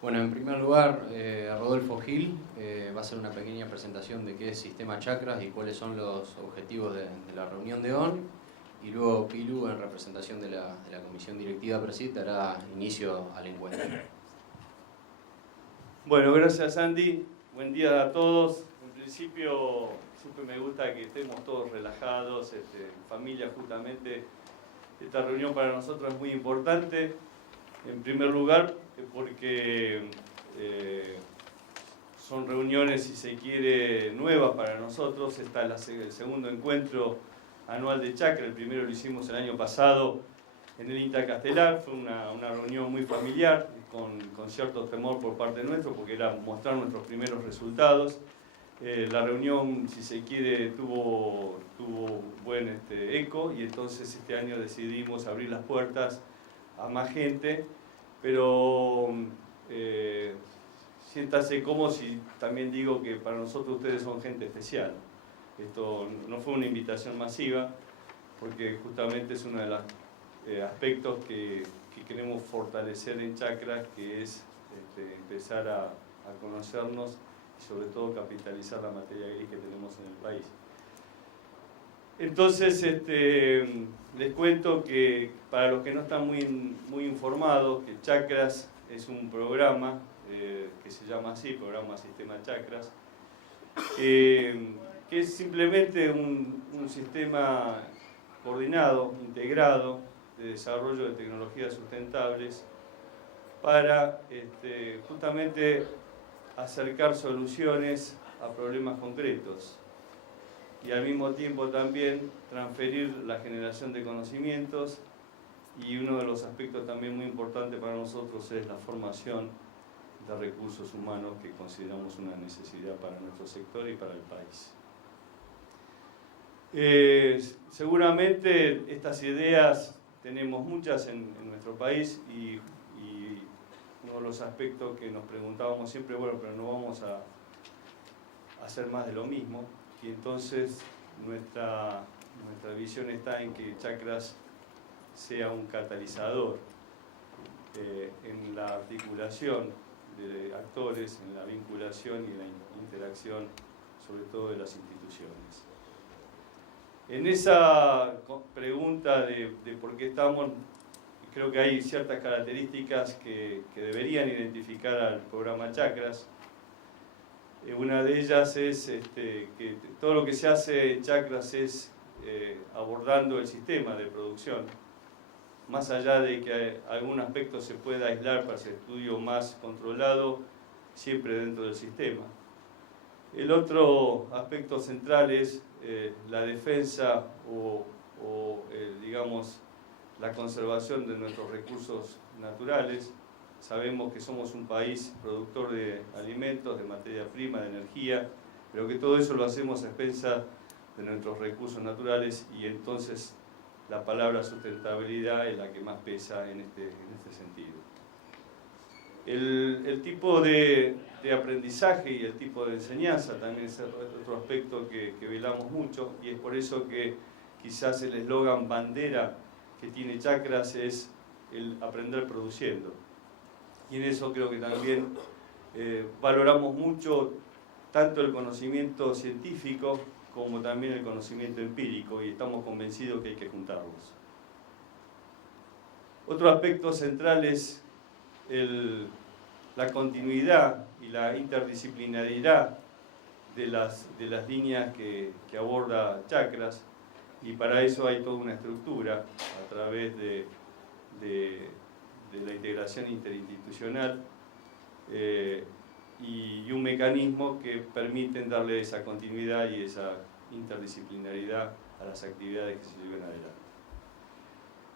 Bueno, en primer lugar, Rodolfo Gil va a hacer una pequeña presentación de qué es Sistema Chakras y cuáles son los objetivos de la reunión de hoy. Y luego Pilu, en representación de la Comisión Directiva Presid, dará inicio al encuentro. Bueno, gracias Andy. Buen día a todos. En principio, siempre me gusta que estemos todos relajados, en familia justamente. Esta reunión para nosotros es muy importante. En primer lugar, porque son reuniones, si se quiere, nuevas para nosotros. Está el segundo encuentro anual de Chakra. El primero lo hicimos el año pasado en el INTA Castelar. Fue una reunión muy familiar, con cierto temor por parte nuestro, porque era mostrar nuestros primeros resultados. La reunión, si se quiere, tuvo buen eco, y entonces este año decidimos abrir las puertas a más gente, pero siéntase como si también digo que para nosotros ustedes son gente especial. Esto no fue una invitación masiva, porque justamente es uno de los aspectos que queremos fortalecer en Chakras, que es empezar a conocernos y sobre todo capitalizar la materia gris que tenemos en el país. Entonces, les cuento que para los que no están muy informados, que Chakras es un programa que se llama así, Programa Sistema Chakras, que es simplemente un sistema coordinado, integrado, de desarrollo de tecnologías sustentables para justamente acercar soluciones a problemas concretos y al mismo tiempo también transferir la generación de conocimientos, y uno de los aspectos también muy importantes para nosotros es la formación de recursos humanos, que consideramos una necesidad para nuestro sector y para el país. Seguramente estas ideas tenemos muchas en nuestro país, y uno de los aspectos que nos preguntábamos siempre, bueno, pero no vamos a hacer más de lo mismo, y entonces nuestra visión está en que Chakras sea un catalizador en la articulación de actores, en la vinculación y la interacción, sobre todo de las instituciones. En esa pregunta de por qué estamos, creo que hay ciertas características que deberían identificar al programa Chakras. Una de ellas es que todo lo que se hace en Chakras es abordando el sistema de producción, más allá de que algún aspecto se pueda aislar para ese estudio más controlado, siempre dentro del sistema. El otro aspecto central es la defensa digamos, la conservación de nuestros recursos naturales. Sabemos que somos un país productor de alimentos, de materia prima, de energía, pero que todo eso lo hacemos a expensas de nuestros recursos naturales, y entonces la palabra sustentabilidad es la que más pesa en este sentido. El tipo de aprendizaje y el tipo de enseñanza también es otro aspecto que velamos mucho, y es por eso que quizás el eslogan bandera que tiene Chakras es el aprender produciendo. Y en eso creo que también valoramos mucho tanto el conocimiento científico como también el conocimiento empírico, y estamos convencidos que hay que juntarlos. Otro aspecto central es la continuidad y la interdisciplinariedad de las líneas que aborda Chakras, y para eso hay toda una estructura a través de la integración interinstitucional y un mecanismo que permiten darle esa continuidad y esa interdisciplinariedad a las actividades que se lleven adelante.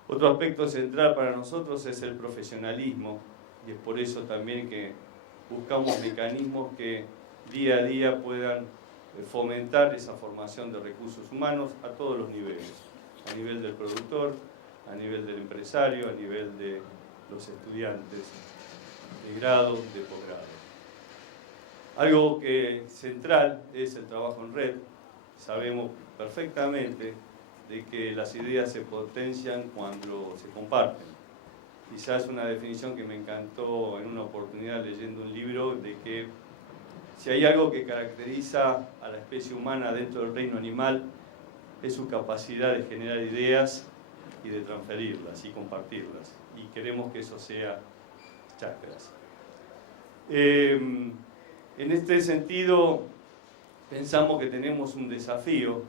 Otro aspecto central para nosotros es el profesionalismo, y es por eso también que buscamos mecanismos que día a día puedan fomentar esa formación de recursos humanos a todos los niveles, a nivel del productor, a nivel del empresario, a nivel de los estudiantes de grado, de posgrado. Algo que central es el trabajo en red. Sabemos perfectamente de que las ideas se potencian cuando se comparten. quizás una definición que me encantó en una oportunidad leyendo un libro, de que si hay algo que caracteriza a la especie humana dentro del reino animal, es su capacidad de generar ideas y de transferirlas y compartirlas. Y queremos que eso sea chakras. En este sentido, pensamos que tenemos un desafío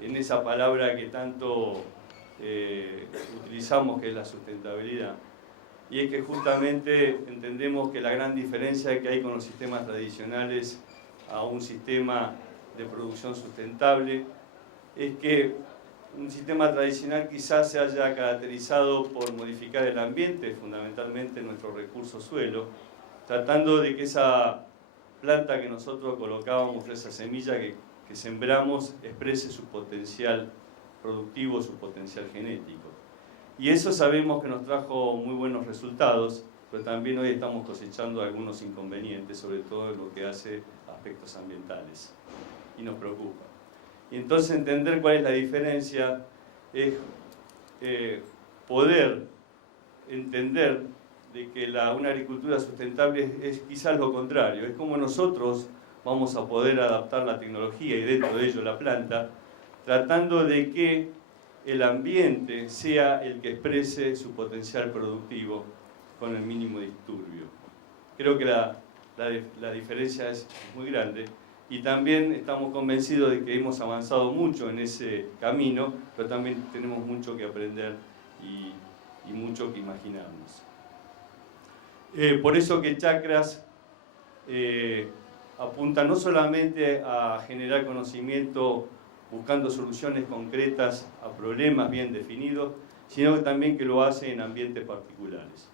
en esa palabra que tanto utilizamos, que es la sustentabilidad. Y es que justamente entendemos que la gran diferencia que hay con los sistemas tradicionales a un sistema de producción sustentable es que un sistema tradicional quizás se haya caracterizado por modificar el ambiente, fundamentalmente nuestro recurso suelo, tratando de que esa planta que nosotros colocábamos, esa semilla que sembramos, exprese su potencial productivo, su potencial genético. Y eso sabemos que nos trajo muy buenos resultados, pero también hoy estamos cosechando algunos inconvenientes, sobre todo en lo que hace a aspectos ambientales, y nos preocupa. Y entonces entender cuál es la diferencia es poder entender de que una agricultura sustentable es quizás lo contrario, es como nosotros vamos a poder adaptar la tecnología y dentro de ello la planta, tratando de que el ambiente sea el que exprese su potencial productivo con el mínimo disturbio. Creo que la diferencia es muy grande y también estamos convencidos de que hemos avanzado mucho en ese camino, pero también tenemos mucho que aprender y mucho que imaginarnos. Por eso que Chakras apunta no solamente a generar conocimiento buscando soluciones concretas a problemas bien definidos, sino que también que lo hace en ambientes particulares.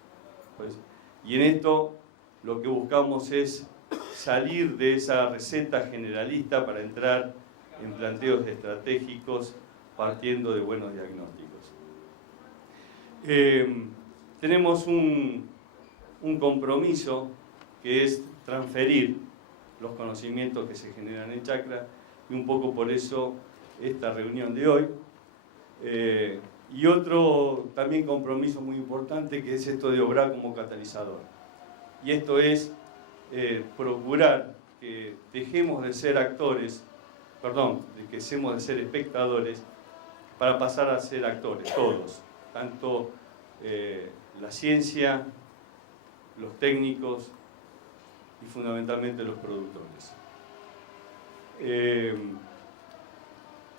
Y en esto lo que buscamos es salir de esa receta generalista para entrar en planteos estratégicos partiendo de buenos diagnósticos. Tenemos un compromiso que es transferir los conocimientos que se generan en Chakra, y un poco por eso esta reunión de hoy. Y otro también compromiso muy importante, que es esto de obrar como catalizador. Y esto es procurar que dejemos de ser actores, de que dejemos de ser espectadores para pasar a ser actores, todos, tanto la ciencia, los técnicos y fundamentalmente los productores.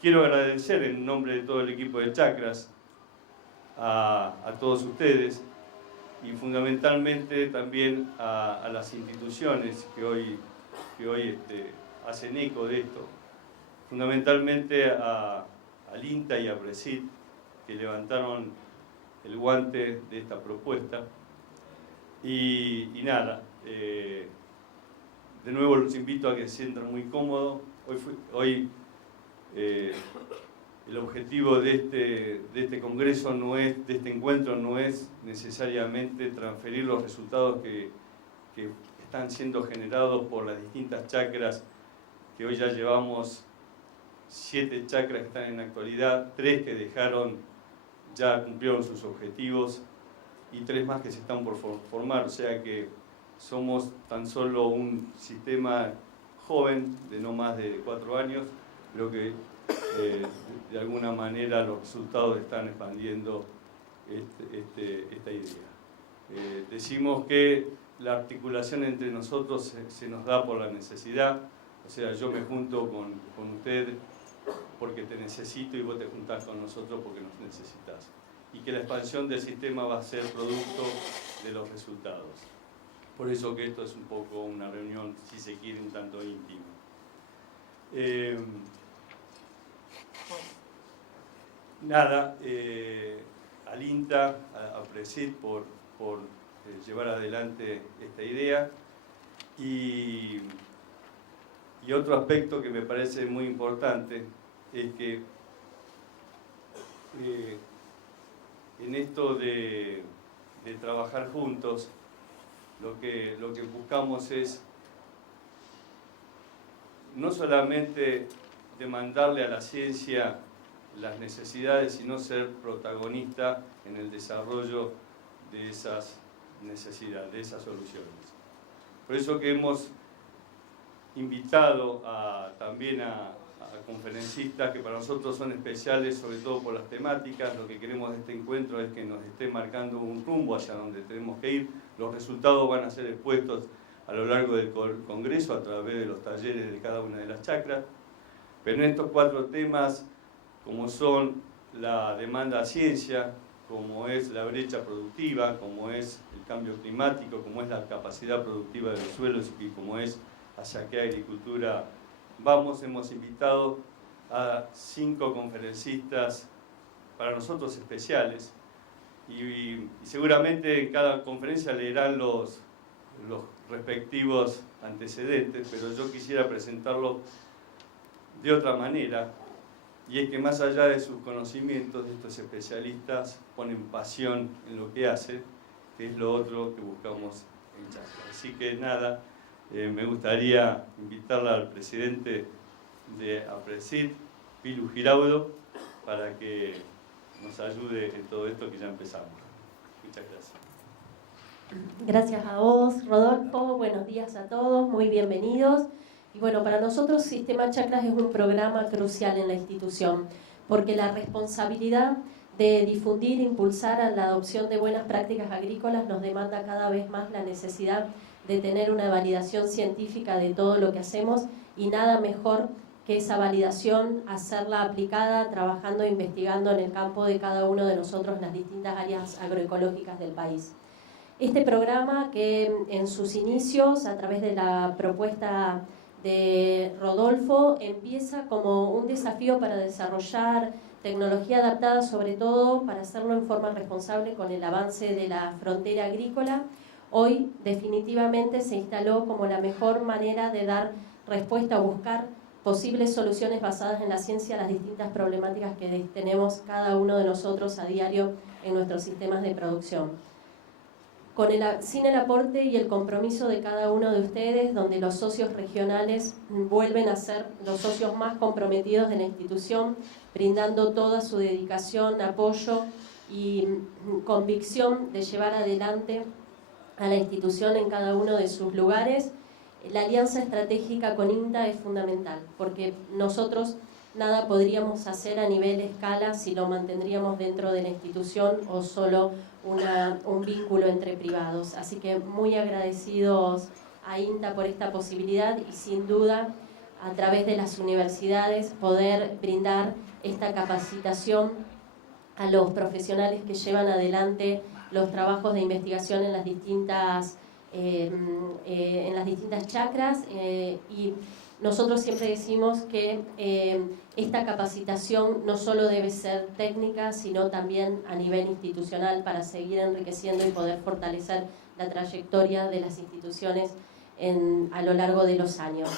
Quiero agradecer en nombre de todo el equipo de Chakras a todos ustedes y fundamentalmente también a las instituciones que hoy hacen eco de esto, fundamentalmente al INTA y a Presid, que levantaron el guante de esta propuesta. Y nada, de nuevo los invito a que se sientan muy cómodos. Hoy el objetivo de este congreso de este encuentro no es necesariamente transferir los resultados que están siendo generados por las distintas chakras, que hoy ya llevamos 7 chakras que están en la actualidad, 3 que ya cumplieron sus objetivos y 3 más que se están por formar, o sea que somos tan solo un sistema joven de no más de 4 años, pero que de alguna manera los resultados están expandiendo esta idea. Decimos que la articulación entre nosotros se nos da por la necesidad, o sea, yo me junto con usted porque te necesito y vos te juntás con nosotros porque nos necesitas. Y que la expansión del sistema va a ser producto de los resultados. Por eso que esto es un poco una reunión, si se quiere, un tanto íntima. Al INTA, a Presid por llevar adelante esta idea. Y otro aspecto que me parece muy importante es que en esto de trabajar juntos, lo que buscamos es no solamente demandarle a la ciencia las necesidades, sino ser protagonista en el desarrollo de esas necesidades, de esas soluciones. Por eso que hemos invitado también a conferencistas que para nosotros son especiales, sobre todo por las temáticas. Lo que queremos de este encuentro es que nos esté marcando un rumbo hacia donde tenemos que ir. Los resultados van a ser expuestos a lo largo del Congreso a través de los talleres de cada una de las chacras. Pero en estos 4 temas, como son la demanda a ciencia, como es la brecha productiva, como es el cambio climático, como es la capacidad productiva de los suelos y como es hacia qué agricultura vamos, hemos invitado a 5 conferencistas para nosotros especiales y seguramente en cada conferencia leerán los respectivos antecedentes, pero yo quisiera presentarlo de otra manera, y es que más allá de sus conocimientos, estos especialistas ponen pasión en lo que hacen, que es lo otro que buscamos en Chacras. Así que nada, me gustaría invitarla al presidente de APRESID, Pilu Giraudo, para que nos ayude en todo esto que ya empezamos. Muchas gracias. Gracias a vos, Rodolfo. Buenos días a todos, muy bienvenidos. Y bueno, para nosotros Sistema Chacras es un programa crucial en la institución, porque la responsabilidad de difundir e impulsar a la adopción de buenas prácticas agrícolas nos demanda cada vez más la necesidad de tener una validación científica de todo lo que hacemos, y nada mejor que esa validación hacerla aplicada, trabajando e investigando en el campo de cada uno de nosotros en las distintas áreas agroecológicas del país. Este programa, que en sus inicios, a través de la propuesta de Rodolfo, empieza como un desafío para desarrollar tecnología adaptada, sobre todo para hacerlo en forma responsable con el avance de la frontera agrícola, hoy definitivamente se instaló como la mejor manera de dar respuesta o buscar posibles soluciones basadas en la ciencia a las distintas problemáticas que tenemos cada uno de nosotros a diario en nuestros sistemas de producción. Sin el aporte y el compromiso de cada uno de ustedes, donde los socios regionales vuelven a ser los socios más comprometidos de la institución, brindando toda su dedicación, apoyo y convicción de llevar adelante a la institución en cada uno de sus lugares, la alianza estratégica con INTA es fundamental, porque nosotros nada podríamos hacer a nivel escala si lo mantendríamos dentro de la institución o solo un vínculo entre privados. Así que muy agradecidos a INTA por esta posibilidad, y sin duda a través de las universidades poder brindar esta capacitación a los profesionales que llevan adelante los trabajos de investigación en las distintas chacras, y nosotros siempre decimos que esta capacitación no solo debe ser técnica, sino también a nivel institucional, para seguir enriqueciendo y poder fortalecer la trayectoria de las instituciones a lo largo de los años.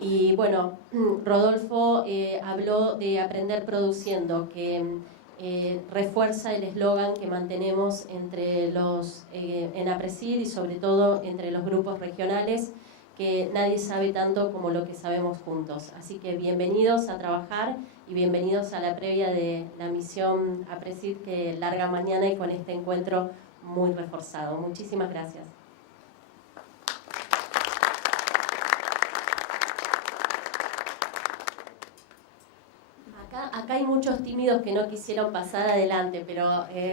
Y bueno, Rodolfo habló de aprender produciendo, que refuerza el eslogan que mantenemos en APRESID y sobre todo entre los grupos regionales, que nadie sabe tanto como lo que sabemos juntos. Así que bienvenidos a trabajar y bienvenidos a la previa de la misión APRESID, que larga mañana y con este encuentro muy reforzado. Muchísimas gracias. Acá hay muchos tímidos que no quisieron pasar adelante, pero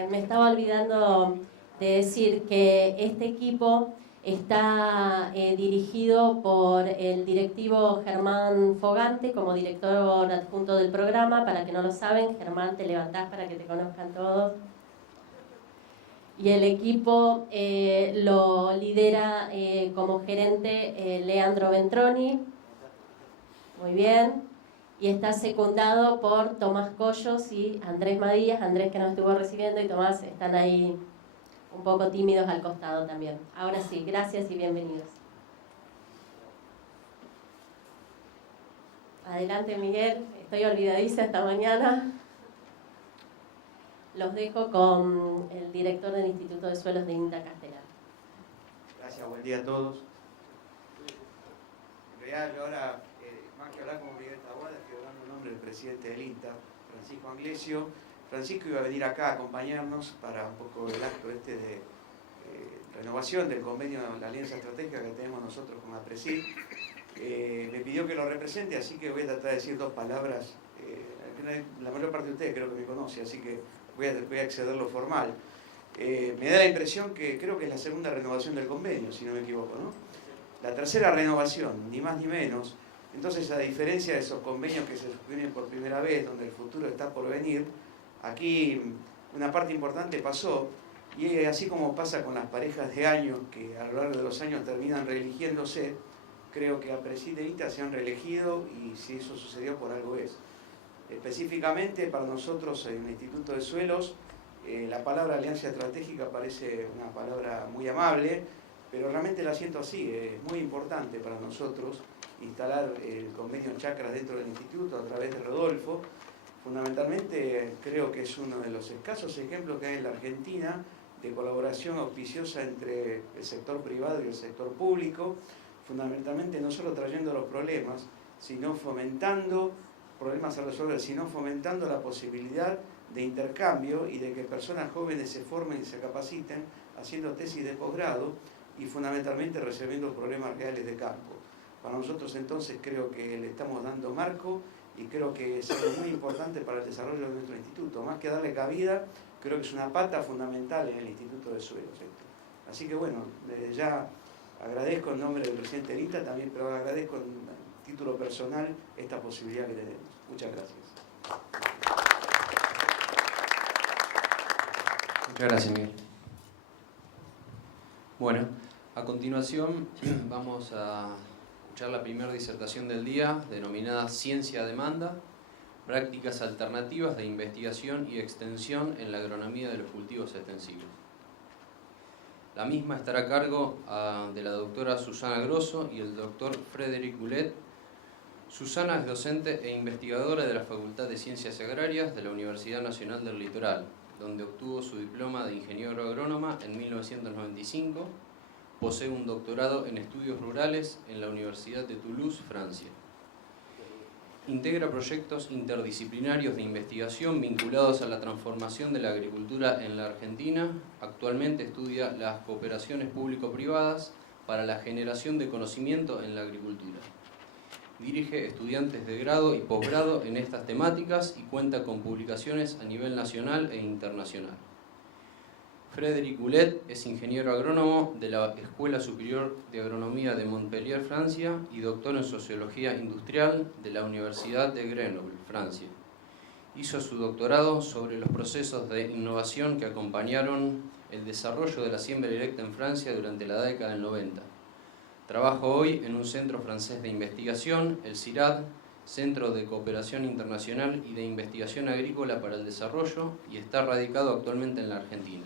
me estaba olvidando de decir que este equipo está dirigido por el directivo Germán Fogante como director adjunto del programa. Para que no lo saben, Germán, te levantás para que te conozcan todos. Y el equipo lo lidera como gerente Leandro Ventroni. Muy bien. Y está secundado por Tomás Collos y Andrés Madías. Andrés, que nos estuvo recibiendo, y Tomás están ahí un poco tímidos al costado también. Ahora sí, gracias y bienvenidos. Adelante, Miguel. Estoy olvidadiza esta mañana. Los dejo con el director del Instituto de Suelos de INTA Castelar. Gracias, buen día a todos. En realidad, yo ahora, más que hablar como Miguel Taboada, estoy hablando en nombre del presidente del INTA, Francisco Anglesio. Francisco iba a venir acá a acompañarnos para un poco el acto de renovación del convenio de la alianza estratégica que tenemos nosotros con APRESID. Me pidió que lo represente, así que voy a tratar de decir 2 palabras. La mayor parte de ustedes creo que me conoce, así que voy a exceder lo formal. Me da la impresión que creo que es la segunda renovación del convenio, si no me equivoco, ¿no? La tercera renovación, ni más ni menos. Entonces, a diferencia de esos convenios que se suscriben por primera vez, donde el futuro está por venir, aquí una parte importante pasó, y así como pasa con las parejas de años, que a lo largo de los años terminan reeligiéndose, creo que APRESID e INTA se han reelegido, y si eso sucedió, por algo es. Específicamente, para nosotros en el Instituto de Suelos, la palabra alianza estratégica parece una palabra muy amable, pero realmente la siento así. Es muy importante para nosotros instalar el convenio Chacras dentro del instituto a través de Rodolfo. Fundamentalmente creo que es uno de los escasos ejemplos que hay en la Argentina de colaboración auspiciosa entre el sector privado y el sector público, fundamentalmente no solo trayendo los problemas, sino fomentando problemas a resolver, sino fomentando la posibilidad de intercambio y de que personas jóvenes se formen y se capaciten haciendo tesis de posgrado y fundamentalmente resolviendo problemas reales de campo. Para nosotros entonces creo que le estamos dando marco y creo que es algo muy importante para el desarrollo de nuestro instituto. Más que darle cabida, creo que es una pata fundamental en el Instituto de Suelos. Así que bueno, ya agradezco en nombre del presidente del INTA también, pero agradezco en título personal esta posibilidad que tenemos. Muchas gracias. Muchas gracias, Miguel. Bueno, a continuación vamos a escuchar la primera disertación del día, denominada Ciencia a Demanda, prácticas alternativas de investigación y extensión en la agronomía de los cultivos extensivos. La misma estará a cargo de la doctora Susana Grosso y el doctor Frédéric Goulet. Susana es docente e investigadora de la Facultad de Ciencias Agrarias de la Universidad Nacional del Litoral, donde obtuvo su diploma de ingeniero agrónoma en 1995. Posee un doctorado en estudios rurales en la Universidad de Toulouse, Francia. Integra proyectos interdisciplinarios de investigación vinculados a la transformación de la agricultura en la Argentina. Actualmente estudia las cooperaciones público-privadas para la generación de conocimiento en la agricultura. Dirige estudiantes de grado y posgrado en estas temáticas y cuenta con publicaciones a nivel nacional e internacional. Frédéric Goulet es ingeniero agrónomo de la Escuela Superior de Agronomía de Montpellier, Francia, y doctor en Sociología Industrial de la Universidad de Grenoble, Francia. Hizo su doctorado sobre los procesos de innovación que acompañaron el desarrollo de la siembra directa en Francia durante la década del 90. Trabaja hoy en un centro francés de investigación, el CIRAD, Centro de Cooperación Internacional y de Investigación Agrícola para el Desarrollo, y está radicado actualmente en la Argentina,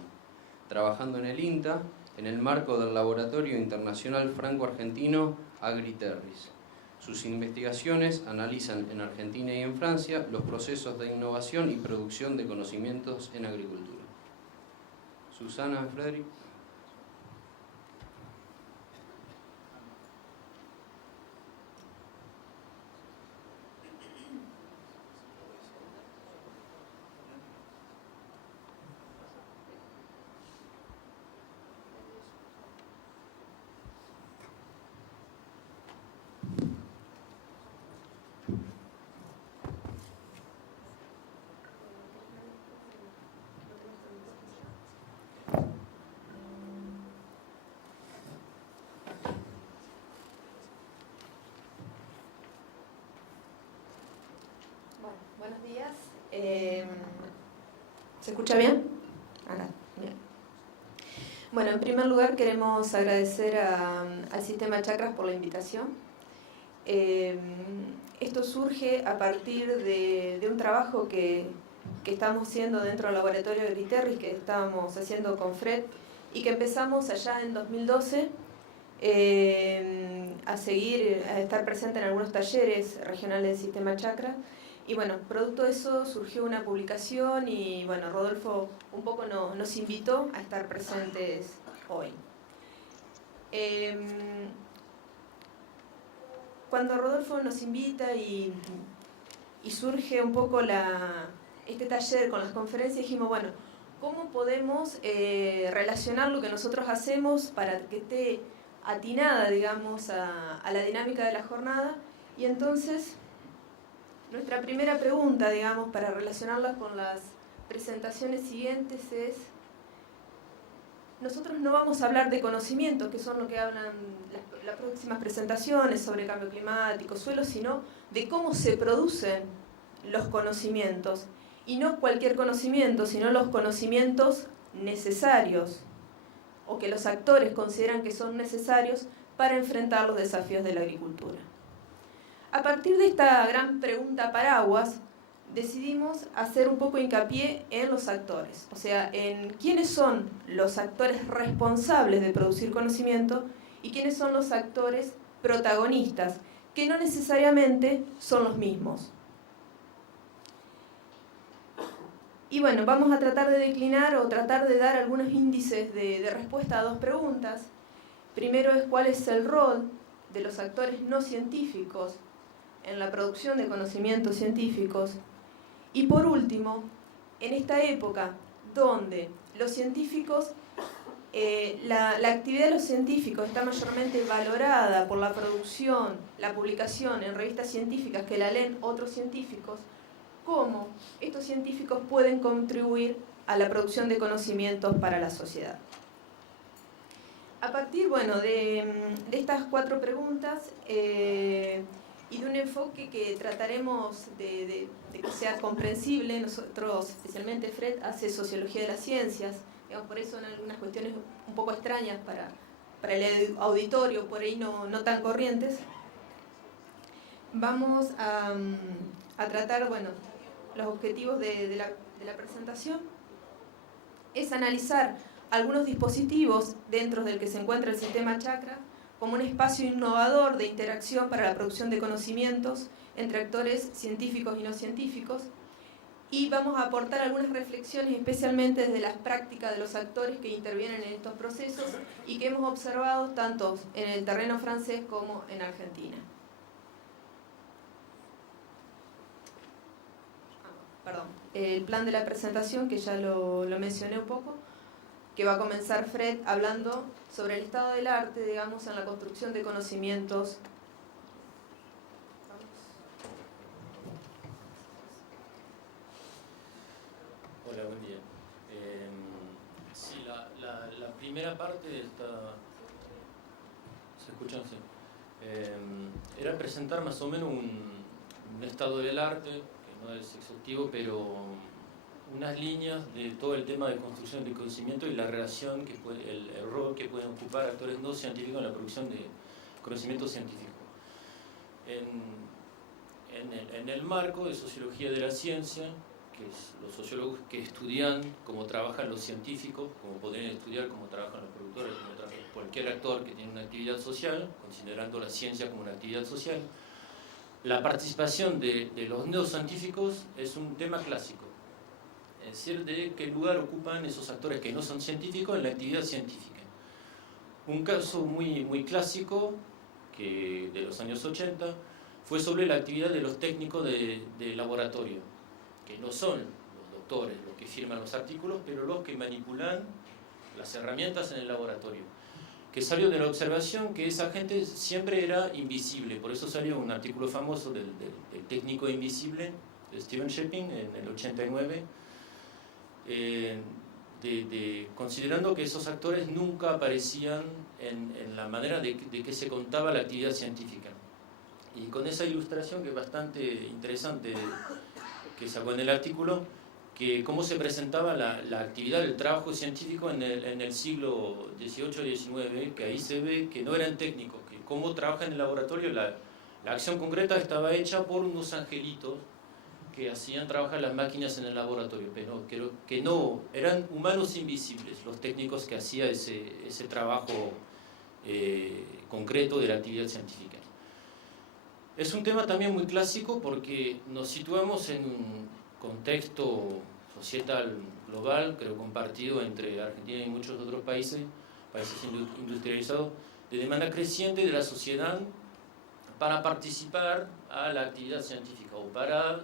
trabajando en el INTA en el marco del Laboratorio Internacional Franco-Argentino AgriTerris. Sus investigaciones analizan en Argentina y en Francia los procesos de innovación y producción de conocimientos en agricultura. Susana, Frédéric. Buenos días. ¿Se escucha bien? Acá, bien. Bueno, en primer lugar queremos agradecer al Sistema Chacras por la invitación. Esto surge a partir de un trabajo que estamos haciendo dentro del laboratorio de AgriTerris, que estábamos haciendo con Fred, y que empezamos allá en 2012 a estar presente en algunos talleres regionales del Sistema Chacras. Y bueno, producto de eso surgió una publicación y bueno, Rodolfo un poco nos invitó a estar presentes hoy. Cuando Rodolfo nos invita y surge un poco este taller con las conferencias, dijimos, bueno, cómo podemos relacionar lo que nosotros hacemos para que esté atinada, digamos, a la dinámica de la jornada. Y entonces, nuestra primera pregunta, digamos, para relacionarla con las presentaciones siguientes es: nosotros no vamos a hablar de conocimientos, que son lo que hablan las próximas presentaciones sobre cambio climático, suelo, sino de cómo se producen los conocimientos. Y no cualquier conocimiento, sino los conocimientos necesarios, o que los actores consideran que son necesarios para enfrentar los desafíos de la agricultura. A partir de esta gran pregunta paraguas, decidimos hacer un poco hincapié en los actores, o sea, en quiénes son los actores responsables de producir conocimiento y quiénes son los actores protagonistas, que no necesariamente son los mismos. Y bueno, vamos a tratar de declinar o tratar de dar algunos índices de respuesta a dos preguntas. Primero es cuál es el rol de los actores no científicos en la producción de conocimientos científicos. Y por último, en esta época donde los científicos, la actividad de los científicos está mayormente valorada por la producción, la publicación en revistas científicas que la leen otros científicos, cómo estos científicos pueden contribuir a la producción de conocimientos para la sociedad. A partir, bueno, de estas cuatro preguntas y de un enfoque que trataremos de que sea comprensible, nosotros, especialmente Fred, hace sociología de las ciencias, digamos, por eso son algunas cuestiones un poco extrañas para el auditorio, por ahí no tan corrientes. Vamos a tratar, bueno, los objetivos de la presentación es analizar algunos dispositivos dentro del que se encuentra el sistema chakra como un espacio innovador de interacción para la producción de conocimientos entre actores científicos y no científicos, y vamos a aportar algunas reflexiones especialmente desde las prácticas de los actores que intervienen en estos procesos y que hemos observado tanto en el terreno francés como en Argentina. Perdón, el plan de la presentación, que ya lo mencioné un poco, que va a comenzar Fred hablando sobre el estado del arte, digamos, en la construcción de conocimientos. Hola, buen día. Sí, la primera parte de esta... ¿Se escuchan? Sí. Era presentar más o menos un estado del arte, que no es exhaustivo, pero unas líneas de todo el tema de construcción de conocimiento y la relación, el rol que pueden ocupar actores no científicos en la producción de conocimiento científico. En el marco de sociología de la ciencia, que es los sociólogos que estudian cómo trabajan los científicos, cómo podrían estudiar cómo trabajan los productores, cómo trabaja cualquier actor que tiene una actividad social, considerando la ciencia como una actividad social, la participación de los neocientíficos es un tema clásico. Es decir, de qué lugar ocupan esos actores que no son científicos en la actividad científica. Un caso muy clásico de los años 80 fue sobre la actividad de los técnicos de laboratorio, que no son los doctores los que firman los artículos, pero los que manipulan las herramientas en el laboratorio, que salió de la observación que esa gente siempre era invisible. Por eso salió un artículo famoso del técnico invisible de Stephen Shepin en el 89, considerando que esos actores nunca aparecían en la manera de que se contaba la actividad científica. Y con esa ilustración, que es bastante interesante, que sacó en el artículo, que cómo se presentaba la actividad del trabajo científico en el siglo XVIII-XIX, que ahí se ve que no eran técnicos, que cómo trabajan en el laboratorio, la acción concreta estaba hecha por unos angelitos que hacían trabajar las máquinas en el laboratorio, pero que no, eran humanos invisibles los técnicos que hacían ese trabajo concreto de la actividad científica. Es un tema también muy clásico porque nos situamos en un contexto societal global, creo compartido entre Argentina y muchos otros países industrializados, de demanda creciente de la sociedad para participar a la actividad científica o para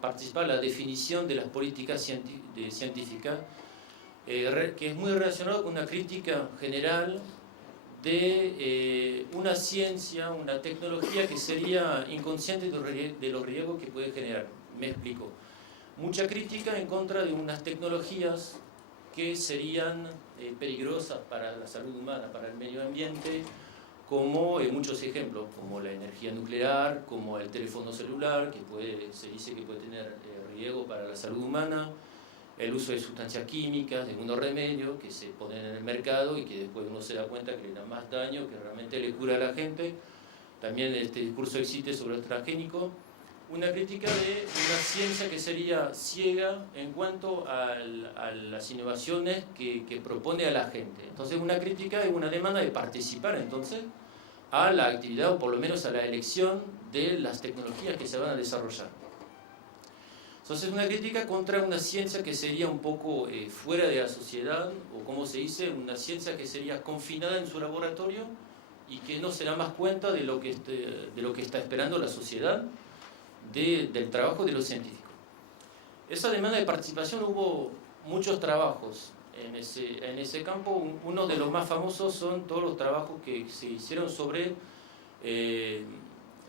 participar a la definición de las políticas científicas que es muy relacionado con una crítica general de una ciencia, una tecnología que sería inconsciente de los riesgos que puede generar. Me explico. Mucha crítica en contra de unas tecnologías que serían peligrosas para la salud humana, para el medio ambiente, como muchos ejemplos, como la energía nuclear, como el teléfono celular, que se dice que puede tener riesgo para la salud humana, el uso de sustancias químicas, de unos remedios que se ponen en el mercado y que después uno se da cuenta que le dan más daño que realmente le cura a la gente. También este discurso existe sobre los transgénicos. Una crítica de una ciencia que sería ciega en cuanto a las innovaciones que propone a la gente. Entonces una crítica es una demanda de participar entonces a la actividad o por lo menos a la elección de las tecnologías que se van a desarrollar. Entonces una crítica contra una ciencia que sería un poco fuera de la sociedad, o como se dice, una ciencia que sería confinada en su laboratorio y que no se da más cuenta de lo que está esperando la sociedad, del trabajo de los científicos. Esa demanda de participación, hubo muchos trabajos en ese campo. Uno de los más famosos son todos los trabajos que se hicieron sobre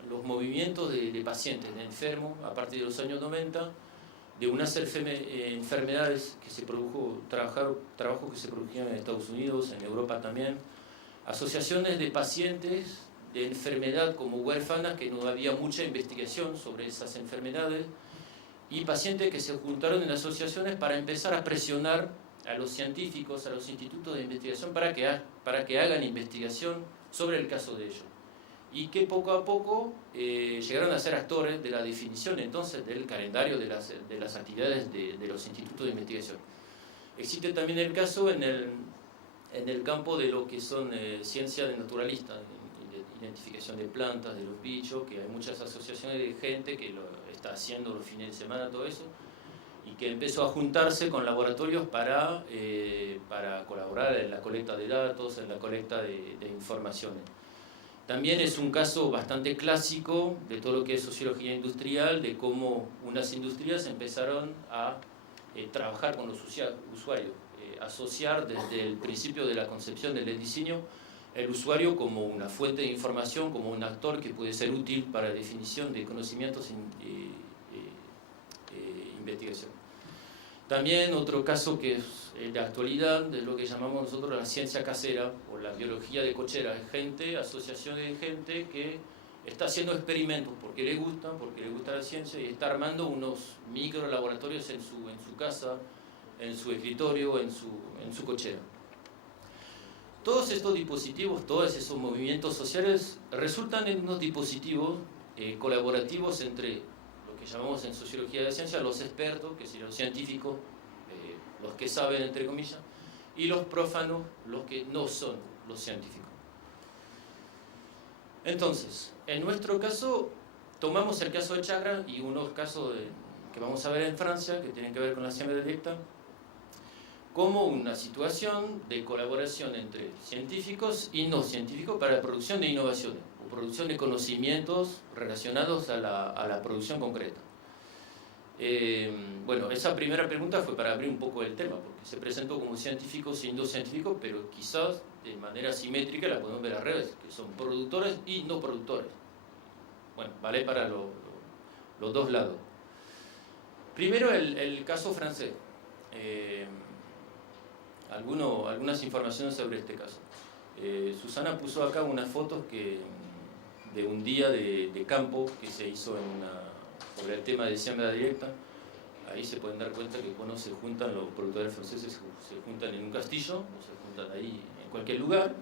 los movimientos de pacientes, de enfermos, a partir de los años 90, de unas enfermedades que se produjo, trabajos que se produjeron en Estados Unidos, en Europa también, asociaciones de pacientes de enfermedad como huérfanas, que no había mucha investigación sobre esas enfermedades, y pacientes que se juntaron en asociaciones para empezar a presionar a los científicos, a los institutos de investigación, para que hagan investigación sobre el caso de ellos. Y que poco a poco llegaron a ser actores de la definición entonces del calendario de las actividades de los institutos de investigación. Existe también el caso en el campo de lo que son ciencias naturalistas, identificación de plantas, de los bichos, que hay muchas asociaciones de gente que lo está haciendo los fines de semana, todo eso, y que empezó a juntarse con laboratorios para colaborar en la colecta de datos, en la colecta de informaciones. También es un caso bastante clásico de todo lo que es sociología industrial, de cómo unas industrias empezaron a trabajar con los usuarios, asociar desde el principio de la concepción del diseño el usuario como una fuente de información, como un actor que puede ser útil para la definición de conocimientos e investigación. También otro caso que es de actualidad, de lo que llamamos nosotros la ciencia casera o la biología de cochera. Es gente, asociaciones de gente que está haciendo experimentos porque le gusta la ciencia, y está armando unos micro laboratorios en su casa, en su escritorio, en su cochera. Todos estos dispositivos, todos esos movimientos sociales resultan en unos dispositivos colaborativos entre lo que llamamos en sociología de la ciencia los expertos, que serían los científicos, los que saben entre comillas, y los prófanos, los que no son los científicos. Entonces, en nuestro caso, tomamos el caso de Chakra y unos casos que vamos a ver en Francia, que tienen que ver con la siembra directa, como una situación de colaboración entre científicos y no científicos para la producción de innovaciones o producción de conocimientos relacionados a la producción concreta. Bueno, esa primera pregunta fue para abrir un poco el tema, porque se presentó como científicos y no científicos, pero quizás de manera simétrica la podemos ver al revés, que son productores y no productores. Bueno, vale para los dos lados. Primero el caso francés. Algunas informaciones sobre este caso. Susana puso acá unas fotos de un día de campo que se hizo sobre el tema de siembra directa. Ahí se pueden dar cuenta que cuando se juntan los productores franceses, se juntan en un castillo o se juntan ahí en cualquier lugar,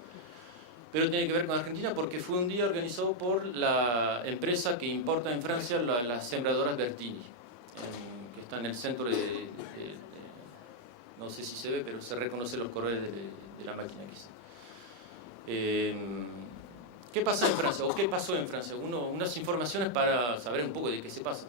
pero tiene que ver con Argentina porque fue un día organizado por la empresa que importa en Francia las sembradoras Bertini, que está en el centro no sé si se ve, pero se reconoce los colores de la máquina quizá. ¿Qué pasa en Francia? ¿O qué pasó en Francia? Unas informaciones para saber un poco de qué se pasa,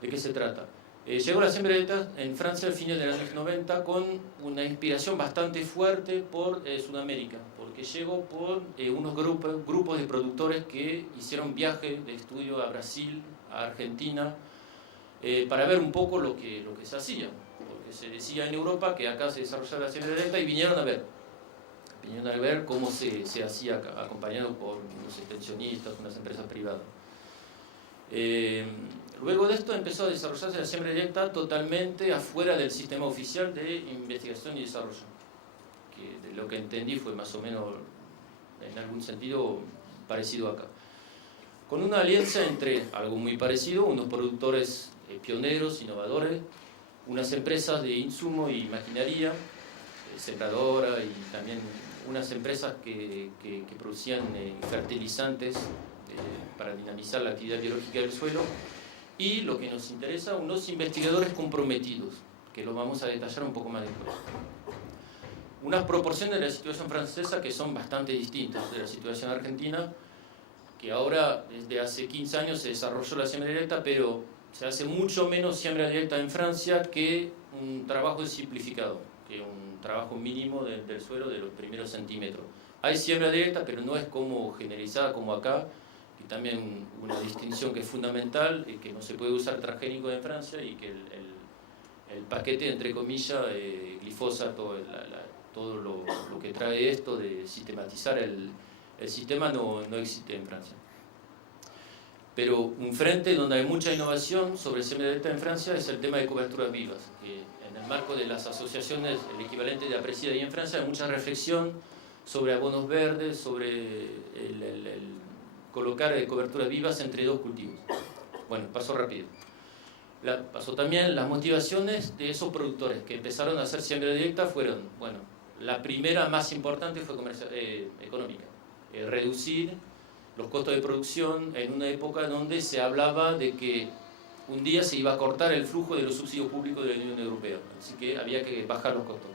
de qué se trata. Llegó la siembra directa en Francia al final de los años 90 con una inspiración bastante fuerte por Sudamérica, porque llegó por unos grupos de productores que hicieron viajes de estudio a Brasil, a Argentina, para ver un poco lo que se hacía. porque se decía en Europa que acá se desarrollaba la siembra directa y vinieron a ver cómo se hacía, acompañado por unos extensionistas, unas empresas privadas. Luego de esto empezó a desarrollarse la siembra directa totalmente afuera del sistema oficial de investigación y desarrollo, que de lo que entendí fue más o menos, en algún sentido, parecido acá. Con una alianza entre algo muy parecido, unos productores pioneros, innovadores, unas empresas de insumo y maquinaria, sembradora, y también unas empresas que producían fertilizantes para dinamizar la actividad biológica del suelo, y lo que nos interesa, unos investigadores comprometidos, que lo vamos a detallar un poco más después. Unas proporciones de la situación francesa que son bastante distintas de la situación argentina, que ahora desde hace 15 años se desarrolló la siembra directa, pero se hace mucho menos siembra directa en Francia que un trabajo simplificado, que un trabajo mínimo del suelo de los primeros centímetros. Hay siembra directa, pero no es como generalizada como acá, y también una distinción que es fundamental, que no se puede usar transgénicos en Francia, y que el paquete, entre comillas, glifosato, todo lo que trae esto de sistematizar el sistema no existe en Francia. Pero un frente donde hay mucha innovación sobre siembra directa en Francia es el tema de coberturas vivas, que en el marco de las asociaciones, el equivalente de APRESID ahí en Francia, hay mucha reflexión sobre abonos verdes, sobre el colocar coberturas vivas entre dos cultivos. Bueno, paso rápido. Pasó también las motivaciones de esos productores que empezaron a hacer siembra directa fueron, bueno, la primera más importante fue económica, reducir los costos de producción en una época donde se hablaba de que un día se iba a cortar el flujo de los subsidios públicos de la Unión Europea, así que había que bajar los costos.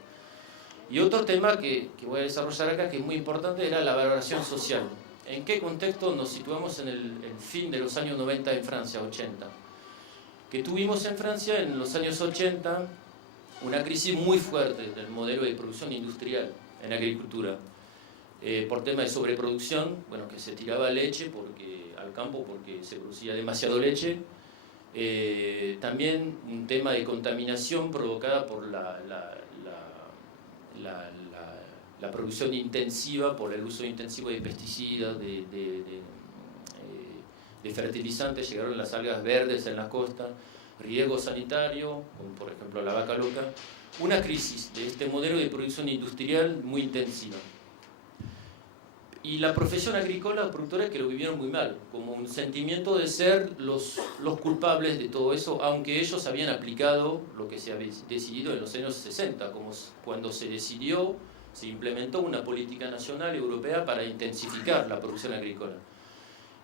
Y otro tema que voy a desarrollar acá, que es muy importante, era la valoración social. ¿En qué contexto nos situamos en el fin de los años 90 en Francia, 80? Que tuvimos en Francia en los años 80 una crisis muy fuerte del modelo de producción industrial en agricultura, por tema de sobreproducción, bueno, que se tiraba leche al campo porque se producía demasiado leche, también un tema de contaminación provocada por la producción intensiva, por el uso intensivo de pesticidas, de fertilizantes, llegaron las algas verdes en la costa, riego sanitario, como por ejemplo la vaca loca, una crisis de este modelo de producción industrial muy intensiva. Y la profesión agrícola, los productores que lo vivieron muy mal, como un sentimiento de ser los culpables de todo eso, aunque ellos habían aplicado lo que se había decidido en los años 60, como cuando se implementó una política nacional europea para intensificar la producción agrícola.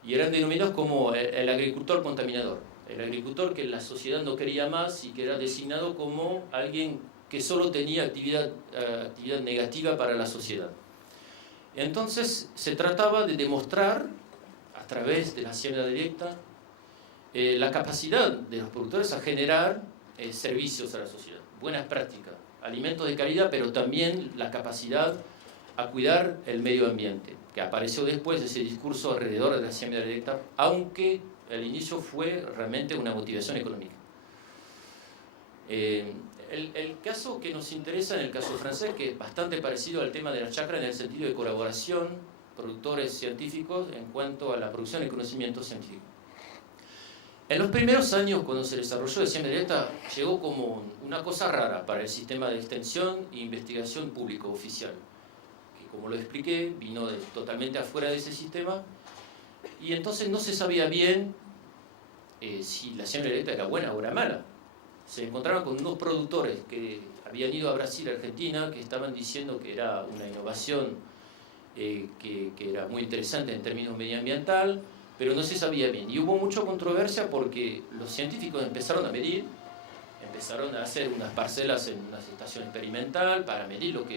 Y eran denominados como el agricultor contaminador, el agricultor que la sociedad no quería más y que era designado como alguien que solo tenía actividad negativa para la sociedad. Entonces se trataba de demostrar, a través de la siembra directa, la capacidad de los productores a generar servicios a la sociedad, buenas prácticas, alimentos de calidad, pero también la capacidad a cuidar el medio ambiente, que apareció después de ese discurso alrededor de la siembra directa, aunque el inicio fue realmente una motivación económica. El caso que nos interesa en el caso francés, que es bastante parecido al tema de la chacra en el sentido de colaboración, productores científicos en cuanto a la producción de conocimiento científico. En los primeros años, cuando se desarrolló la siembra directa, llegó como una cosa rara para el sistema de extensión e investigación público oficial, que como lo expliqué, vino totalmente afuera de ese sistema, y entonces no se sabía bien si la siembra directa era buena o era mala. Se encontraban con unos productores que habían ido a Brasil, Argentina, que estaban diciendo que era una innovación que era muy interesante en términos medioambiental, pero no se sabía bien. Y hubo mucha controversia porque los científicos empezaron a medir, empezaron a hacer unas parcelas en una estación experimental para medir lo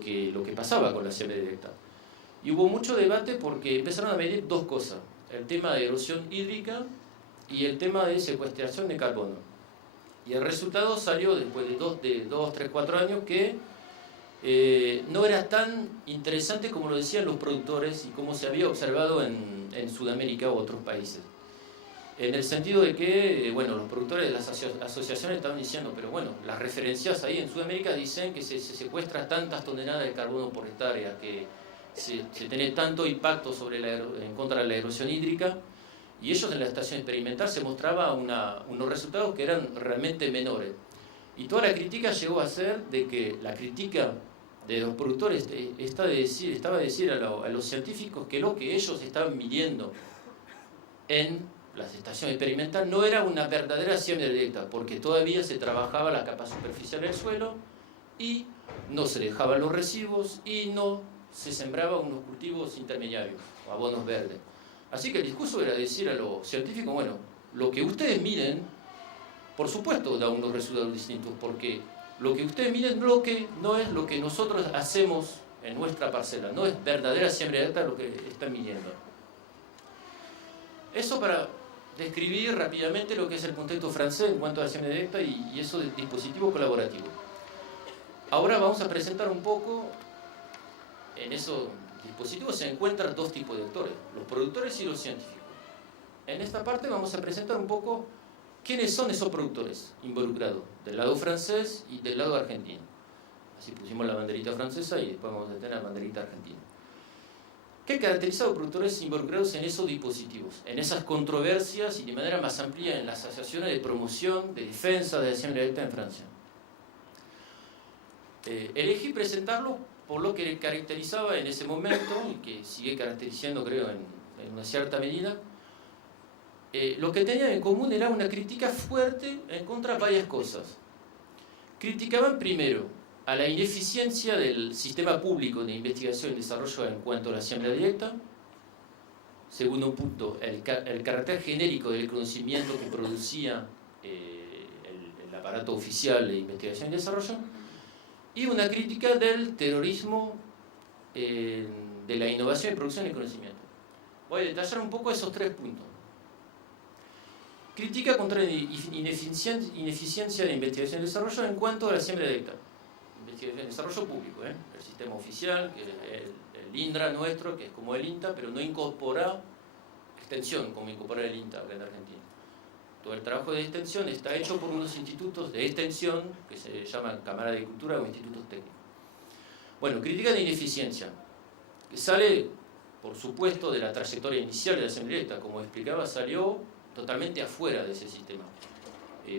que pasaba con la siembra directa. Y hubo mucho debate porque empezaron a medir dos cosas: el tema de erosión hídrica y el tema de secuestración de carbono. Y el resultado salió después de 2, 3, 4 años que no era tan interesante como lo decían los productores y como se había observado en Sudamérica u otros países. en el sentido de que, bueno, los productores de las asociaciones estaban diciendo, pero bueno, las referencias ahí en Sudamérica dicen que se secuestra tantas toneladas de carbono por hectárea, que se tiene tanto impacto en contra de la erosión hídrica, y ellos en la estación experimental se mostraba unos resultados que eran realmente menores. Y toda la crítica llegó a ser de que la crítica de los productores estaba a decir a los científicos que lo que ellos estaban midiendo en las estaciones experimentales no era una verdadera siembra directa, porque todavía se trabajaba la capa superficial del suelo y no se dejaban los residuos y no se sembraban unos cultivos intermediarios o abonos verdes. Así que el discurso era decir a los científicos, bueno, lo que ustedes miden, por supuesto da unos resultados distintos, porque lo que ustedes miden no es lo que nosotros hacemos en nuestra parcela, no es verdadera siembra directa lo que están midiendo. Eso para describir rápidamente lo que es el contexto francés en cuanto a la siembra directa y eso del dispositivo colaborativo. Ahora vamos a presentar un poco, en esos dispositivos se encuentran dos tipos de actores, los productores y los científicos. En esta parte vamos a presentar un poco quiénes son esos productores involucrados, del lado francés y del lado argentino. Así pusimos la banderita francesa y después vamos a tener la banderita argentina. ¿Qué caracteriza a los productores involucrados en esos dispositivos? En esas controversias y de manera más amplia en las asociaciones de promoción, de defensa de la siembra directa en Francia. Elegí presentarlo por lo que caracterizaba en ese momento, y que sigue caracterizando creo en una cierta medida, lo que tenían en común era una crítica fuerte en contra de varias cosas. Criticaban primero a la ineficiencia del sistema público de investigación y desarrollo en cuanto a la siembra directa. Segundo punto, el carácter genérico del conocimiento que producía el aparato oficial de investigación y desarrollo. Y una crítica del terrorismo de la innovación y producción de conocimiento. Voy a detallar un poco esos tres puntos. Crítica contra la ineficiencia de investigación y desarrollo en cuanto a la siembra directa. Investigación y desarrollo público, el sistema oficial, que es el INDRA nuestro, que es como el INTA, pero no incorpora extensión como incorpora el INTA acá en Argentina. Todo el trabajo de extensión está hecho por unos institutos de extensión que se llaman Cámara de Agricultura o institutos técnicos. Bueno, crítica de ineficiencia, que sale, por supuesto, de la trayectoria inicial de la siembra directa. Como explicaba, salió totalmente afuera de ese sistema.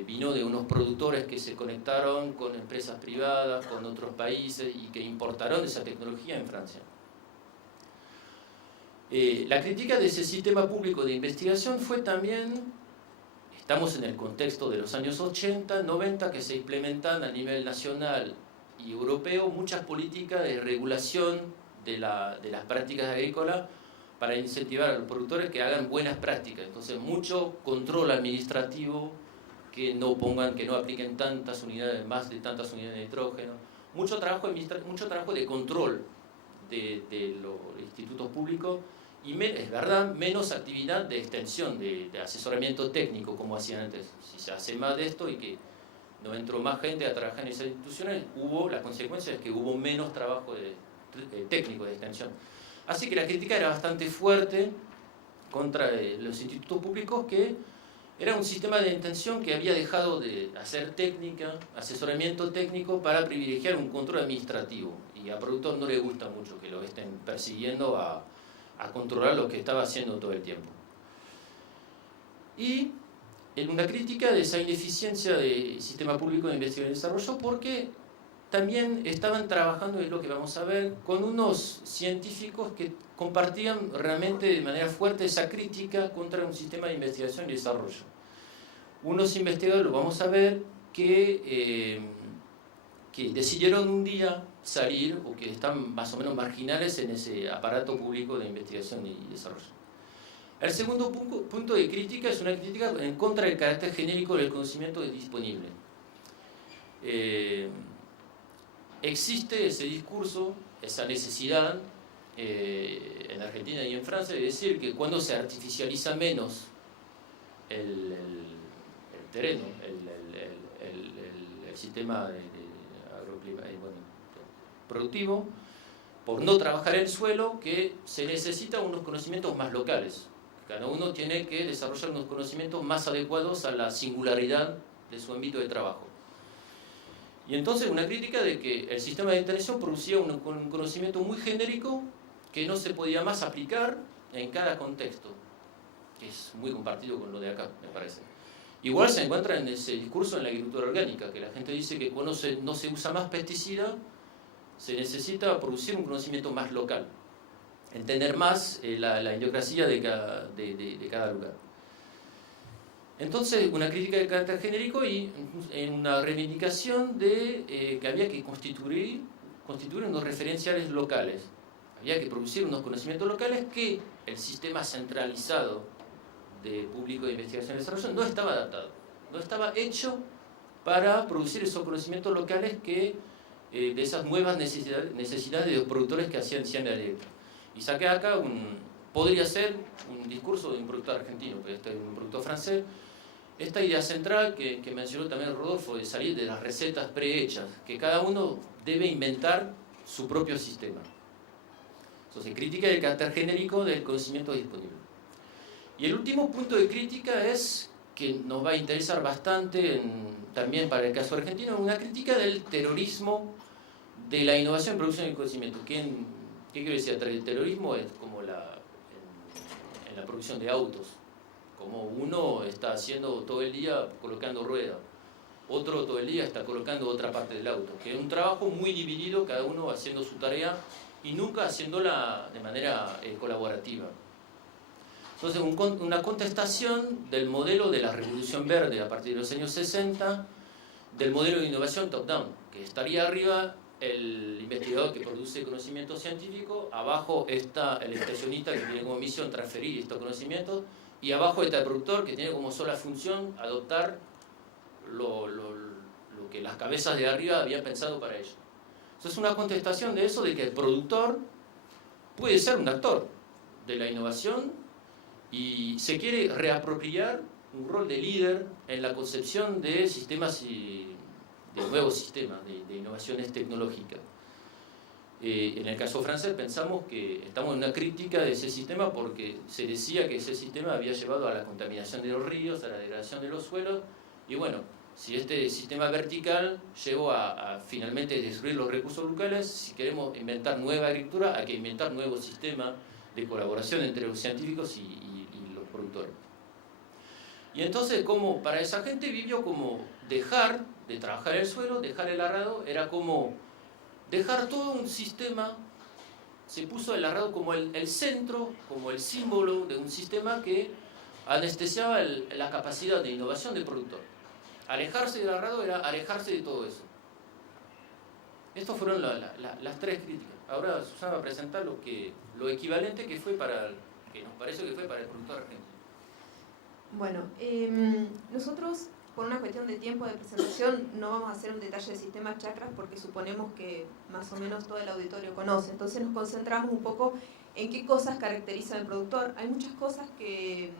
Vino de unos productores que se conectaron con empresas privadas, con otros países y que importaron esa tecnología en Francia. La crítica de ese sistema público de investigación fue también, estamos en el contexto de los años 80, 90, que se implementan a nivel nacional y europeo muchas políticas de regulación de las prácticas agrícolas para incentivar a los productores que hagan buenas prácticas. Entonces, mucho control administrativo, que no apliquen más de tantas unidades de nitrógeno, mucho trabajo de control de los institutos públicos y, es verdad, menos actividad de extensión, de asesoramiento técnico como hacían antes. Si se hace más de esto y que no entró más gente a trabajar en esas instituciones, la consecuencia es que hubo menos trabajo técnico de extensión. Así que la crítica era bastante fuerte contra los institutos públicos, que era un sistema de extensión que había dejado de hacer técnica, asesoramiento técnico, para privilegiar un control administrativo. Y a productores no les gusta mucho que lo estén persiguiendo a controlar lo que estaba haciendo todo el tiempo. Y en una crítica de esa ineficiencia del sistema público de investigación y desarrollo, porque también estaban trabajando, es lo que vamos a ver, con unos científicos que compartían realmente de manera fuerte esa crítica contra un sistema de investigación y desarrollo. Unos investigadores, lo vamos a ver, que decidieron un día salir, o que están más o menos marginales en ese aparato público de investigación y desarrollo. El segundo punto de crítica es una crítica en contra del carácter genérico del conocimiento disponible. Existe ese discurso, esa necesidad en Argentina y en Francia de decir que cuando se artificializa menos el terreno, el sistema productivo, por no trabajar el suelo, que se necesitan unos conocimientos más locales, Cada uno tiene que desarrollar unos conocimientos más adecuados a la singularidad de su ámbito de trabajo. Y entonces una crítica de que el sistema de intervención producía un conocimiento muy genérico que no se podía más aplicar en cada contexto, que es muy compartido con lo de acá, me parece. Igual se encuentra en ese discurso en la agricultura orgánica, que la gente dice que cuando no se usa más pesticida, se necesita producir un conocimiento más local, entender más la idiosincrasia de cada lugar. Entonces, una crítica de carácter genérico y una reivindicación de que había que constituir unos referenciales locales. Había que producir unos conocimientos locales que el sistema centralizado de público de investigación y desarrollo no estaba adaptado, no estaba hecho para producir esos conocimientos locales que de esas nuevas necesidades de los productores que hacían ciencia directa. Y saqué acá podría ser un discurso de un productor argentino, un productor francés, esta idea central que mencionó también Rodolfo, de salir de las recetas prehechas, que cada uno debe inventar su propio sistema. Entonces, crítica del carácter genérico del conocimiento disponible. Y el último punto de crítica es, que nos va a interesar bastante también para el caso argentino, una crítica del terrorismo de la innovación, producción y conocimiento. ¿Qué quiero decir? El terrorismo es como en la producción de autos, como uno está haciendo todo el día colocando ruedas, otro todo el día está colocando otra parte del auto, que es un trabajo muy dividido, cada uno haciendo su tarea y nunca haciéndola de manera colaborativa. Entonces, una contestación del modelo de la revolución verde a partir de los años 60, del modelo de innovación top-down, que estaría arriba el investigador que produce conocimiento científico, abajo está el extensionista que tiene como misión transferir estos conocimientos, y abajo está el productor que tiene como sola función adoptar lo que las cabezas de arriba habían pensado para ello. Entonces es una contestación de eso, de que el productor puede ser un actor de la innovación y se quiere reapropiar un rol de líder en la concepción de sistemas de nuevos sistemas de innovaciones tecnológicas. En el caso francés pensamos que estamos en una crítica de ese sistema porque se decía que ese sistema había llevado a la contaminación de los ríos, a la degradación de los suelos, y bueno, si este sistema vertical llevó a finalmente destruir los recursos locales, si queremos inventar nueva agricultura, hay que inventar nuevos sistemas de colaboración entre los científicos y los productores. Y entonces, como para esa gente vivió como dejar de trabajar el suelo, dejar el arado, era como dejar todo un sistema, se puso el arado como el centro, como el símbolo de un sistema que anestesiaba la capacidad de innovación del productor. Alejarse del arado era alejarse de todo eso. Estas fueron las tres críticas. Ahora Susana va a presentar lo equivalente que nos parece que fue para el productor argentino. Bueno, nosotros, por una cuestión de tiempo de presentación, no vamos a hacer un detalle de sistemas chakras porque suponemos que más o menos todo el auditorio conoce. Entonces nos concentramos un poco en qué cosas caracterizan al productor. Hay muchas cosas que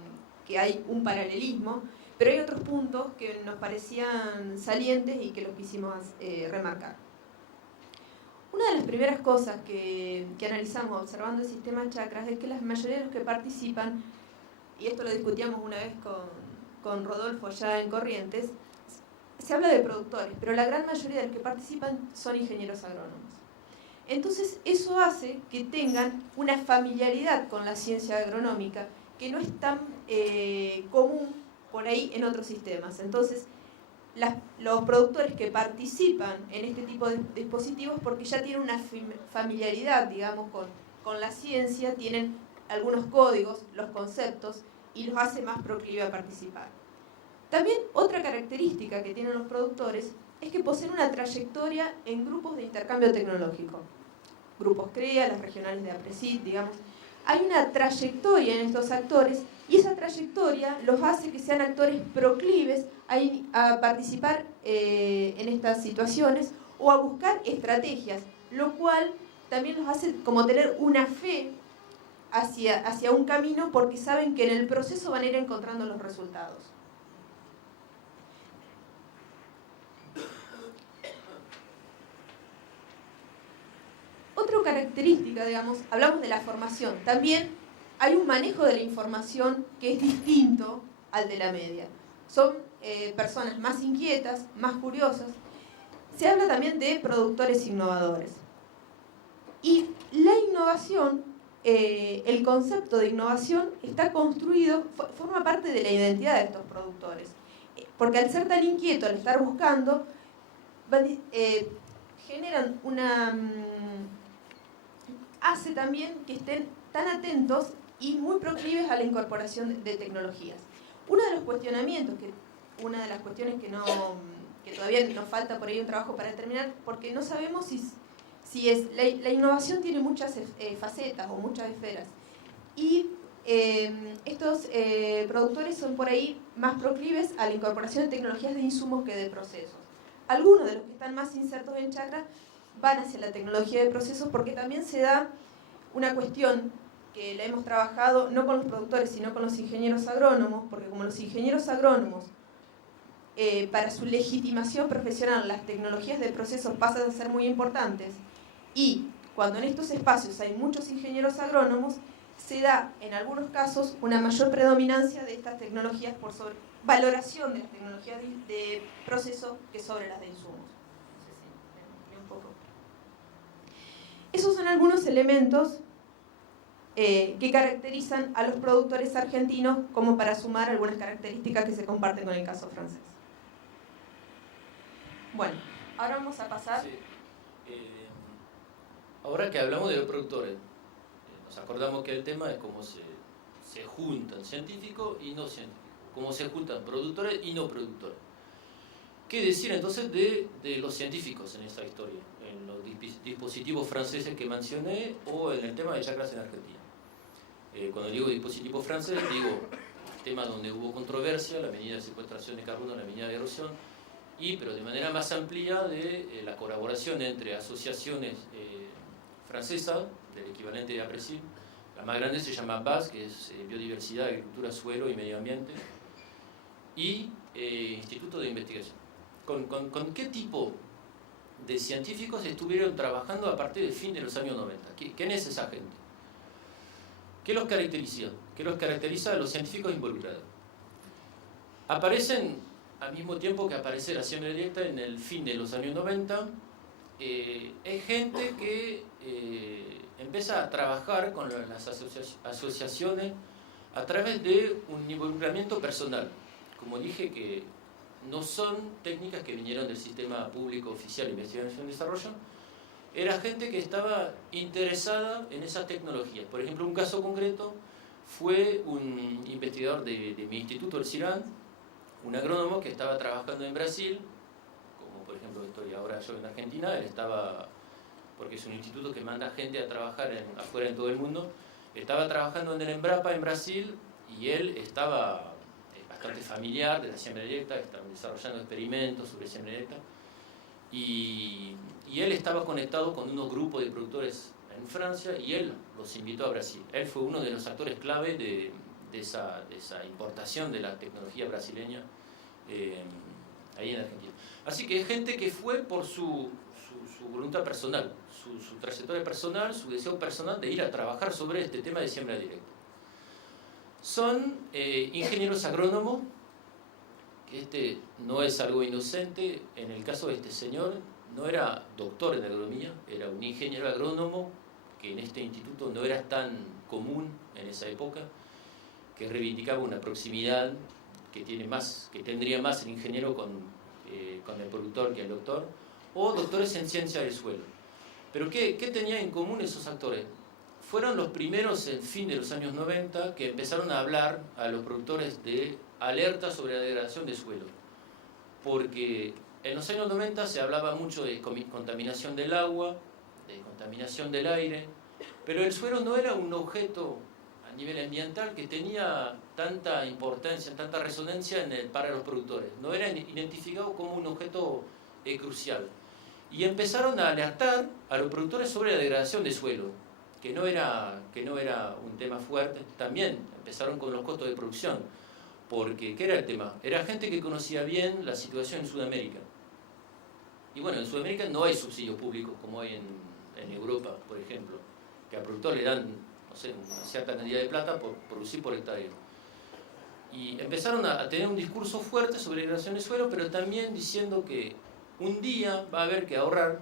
hay un paralelismo, pero hay otros puntos que nos parecían salientes y que los quisimos remarcar. Una de las primeras cosas que analizamos observando el sistema chakras es que la mayoría de los que participan, y esto lo discutíamos una vez con Rodolfo ya en Corrientes, se habla de productores, pero la gran mayoría de los que participan son ingenieros agrónomos. Entonces eso hace que tengan una familiaridad con la ciencia agronómica que no es tan común por ahí en otros sistemas. Entonces los productores que participan en este tipo de dispositivos, porque ya tienen una familiaridad, digamos, con la ciencia, tienen algunos códigos, los conceptos, y los hace más proclive a participar. También otra característica que tienen los productores es que poseen una trayectoria en grupos de intercambio tecnológico. Grupos CREA, las regionales de APRESID, digamos. Hay una trayectoria en estos actores y esa trayectoria los hace que sean actores proclives a participar en estas situaciones o a buscar estrategias, lo cual también los hace como tener una fe hacia un camino porque saben que en el proceso van a ir encontrando los resultados. Otra característica, digamos, hablamos de la formación. También hay un manejo de la información que es distinto al de la media. Son personas más inquietas, más curiosas. Se habla también de productores innovadores. Y la innovación, el concepto de innovación está construido, forma parte de la identidad de estos productores. Porque al ser tan inquieto, al estar buscando, generan hace también que estén tan atentos y muy proclives a la incorporación de tecnologías. Uno de los cuestionamientos, una de las cuestiones que todavía nos falta por ahí un trabajo para determinar, porque no sabemos si es la innovación tiene muchas facetas o muchas esferas. Y estos productores son por ahí más proclives a la incorporación de tecnologías de insumos que de procesos. Algunos de los que están más insertos en chacra van hacia la tecnología de procesos porque también se da una cuestión que la hemos trabajado no con los productores sino con los ingenieros agrónomos, porque como los ingenieros agrónomos para su legitimación profesional las tecnologías de procesos pasan a ser muy importantes, y cuando en estos espacios hay muchos ingenieros agrónomos, se da en algunos casos una mayor predominancia de estas tecnologías por sobre valoración de las tecnologías de proceso que sobre las de insumos. No sé si me un poco. Esos son algunos elementos que caracterizan a los productores argentinos, como para sumar algunas características que se comparten con el caso francés. Bueno, ahora vamos a pasar... Sí. Ahora que hablamos de los productores, nos acordamos que el tema es cómo se juntan científicos y no científicos, cómo se juntan productores y no productores. ¿Qué decir entonces de los científicos en esta historia, en los dispositivos franceses que mencioné o en el tema de chacras en Argentina? Cuando digo dispositivos franceses, digo temas donde hubo controversia, la medida de secuestración de carbono, la medida de erosión, pero de manera más amplia de la colaboración entre asociaciones francesas, del equivalente de APRESIL. La más grande se llama BAS, que es Biodiversidad, Agricultura, Suelo y Medio Ambiente, y Instituto de Investigación. ¿Con qué tipo de científicos estuvieron trabajando a partir del fin de los años 90? ¿Quién es esa gente? ¿Qué los caracteriza? ¿Qué los caracteriza a los científicos involucrados? Aparecen al mismo tiempo que aparece la siembra directa en el fin de los años 90. Es gente que empieza a trabajar con las asociaciones a través de un involucramiento personal. Como dije, que no son técnicas que vinieron del sistema público oficial de investigación y desarrollo, era gente que estaba interesada en esas tecnologías. Por ejemplo, un caso concreto fue un investigador de mi instituto, el CIRAN, un agrónomo que estaba trabajando en Brasil, como por ejemplo estoy ahora yo en Argentina. Él estaba, porque es un instituto que manda gente a trabajar afuera en todo el mundo, estaba trabajando en el Embrapa en Brasil, y él estaba bastante familiar de la siembra directa, estaban desarrollando experimentos sobre siembra directa, y él estaba conectado con unos grupos de productores en Francia, y él los invitó a Brasil. Él fue uno de los actores clave de esa importación de la tecnología brasileña ahí en Argentina. Así que es gente que fue por su voluntad personal, su trayectoria personal, su deseo personal de ir a trabajar sobre este tema de siembra directa. Son ingenieros agrónomos, que no es algo inocente. En el caso de este señor, no era doctor en agronomía, era un ingeniero agrónomo, que en este instituto no era tan común en esa época, que reivindicaba una proximidad que tendría más el ingeniero con el productor que el doctor, o doctores en ciencia del suelo. Pero ¿qué tenían en común esos actores? Fueron los primeros, en fin de los años 90, que empezaron a hablar a los productores de alerta sobre la degradación de suelo. Porque en los años 90 se hablaba mucho de contaminación del agua, de contaminación del aire, pero el suelo no era un objeto a nivel ambiental que tenía tanta importancia, tanta resonancia para los productores. No era identificado como un objeto crucial. Y empezaron a alertar a los productores sobre la degradación de suelo, que no era un tema fuerte. También empezaron con los costos de producción, porque ¿qué era el tema? Era gente que conocía bien la situación en Sudamérica. Y bueno, en Sudamérica no hay subsidios públicos como hay en Europa, por ejemplo, que al productor le dan, no sé, una cierta cantidad de plata por producir por hectárea. Y empezaron a tener un discurso fuerte sobre la degradación del suelo, pero también diciendo que un día va a haber que ahorrar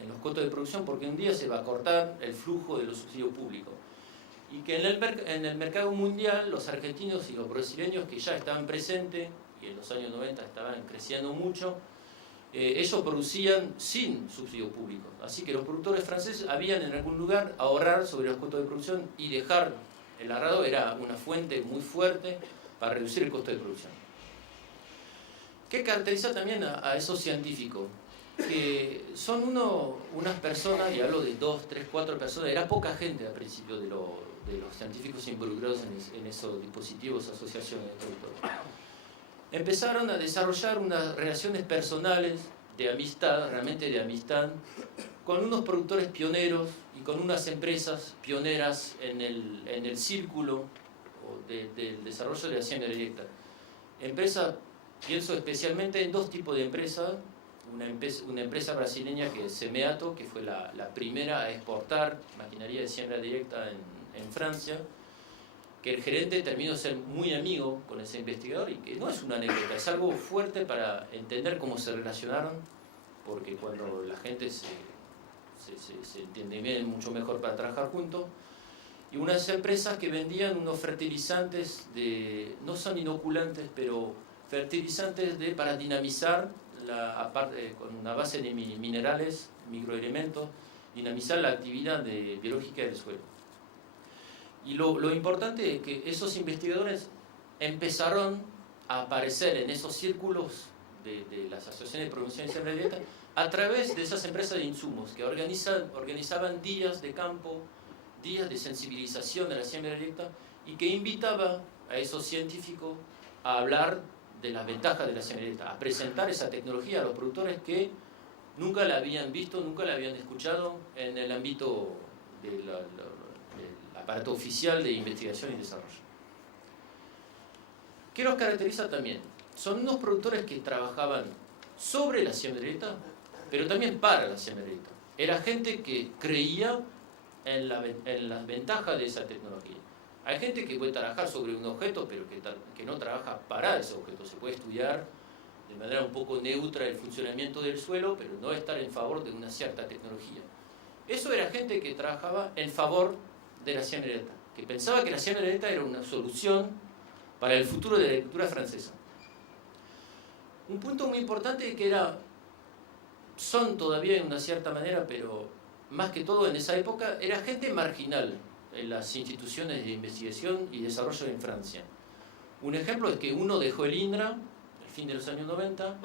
en los costos de producción, porque un día se va a cortar el flujo de los subsidios públicos. Y que en el mercado mundial los argentinos y los brasileños que ya estaban presentes, y en los años 90 estaban creciendo mucho, ellos producían sin subsidio público. Así que los productores franceses habían en algún lugar ahorrar sobre los costos de producción, y dejar el arado era una fuente muy fuerte para reducir el costo de producción. ¿Qué caracteriza también a esos científicos? Que son unas personas, y hablo de 2, 3, 4 personas, era poca gente al principio de los científicos involucrados en esos dispositivos, asociaciones de productores. Empezaron a desarrollar unas relaciones personales de amistad, realmente de amistad, con unos productores pioneros y con unas empresas pioneras en el círculo del desarrollo de la siembra directa. Empresas, pienso especialmente en 2 tipos de empresas. Una empresa brasileña que es Semeato, que fue la primera a exportar maquinaria de siembra directa en Francia, que el gerente terminó de ser muy amigo con ese investigador, y que no es una anécdota, es algo fuerte para entender cómo se relacionaron, porque cuando la gente se entiende bien, mucho mejor para trabajar juntos. Y unas empresas que vendían unos fertilizantes, no son inoculantes, pero fertilizantes para dinamizar, con una base de minerales, microelementos, dinamizar la actividad biológica del suelo. Y lo importante es que esos investigadores empezaron a aparecer en esos círculos de las asociaciones de producción de siembra directa a través de esas empresas de insumos que organizaban días de campo, días de sensibilización de la siembra directa, y que invitaba a esos científicos a hablar de las ventajas de la siembra directa, a presentar esa tecnología a los productores que nunca la habían visto, nunca la habían escuchado en el ámbito del aparato oficial de investigación y desarrollo. ¿Qué los caracteriza también? Son unos productores que trabajaban sobre la siembra directa, pero también para la siembra directa. Era gente que creía en las ventajas de esa tecnología. Hay gente que puede trabajar sobre un objeto, pero que no trabaja para ese objeto. Se puede estudiar de manera un poco neutra el funcionamiento del suelo, pero no estar en favor de una cierta tecnología. Eso era gente que trabajaba en favor de la siembra directa, que pensaba que la siembra directa era una solución para el futuro de la agricultura francesa. Un punto muy importante que son todavía en una cierta manera, pero más que todo en esa época, era gente marginal en las instituciones de investigación y desarrollo en Francia. Un ejemplo es que uno dejó el INRA, al fin de los años 90,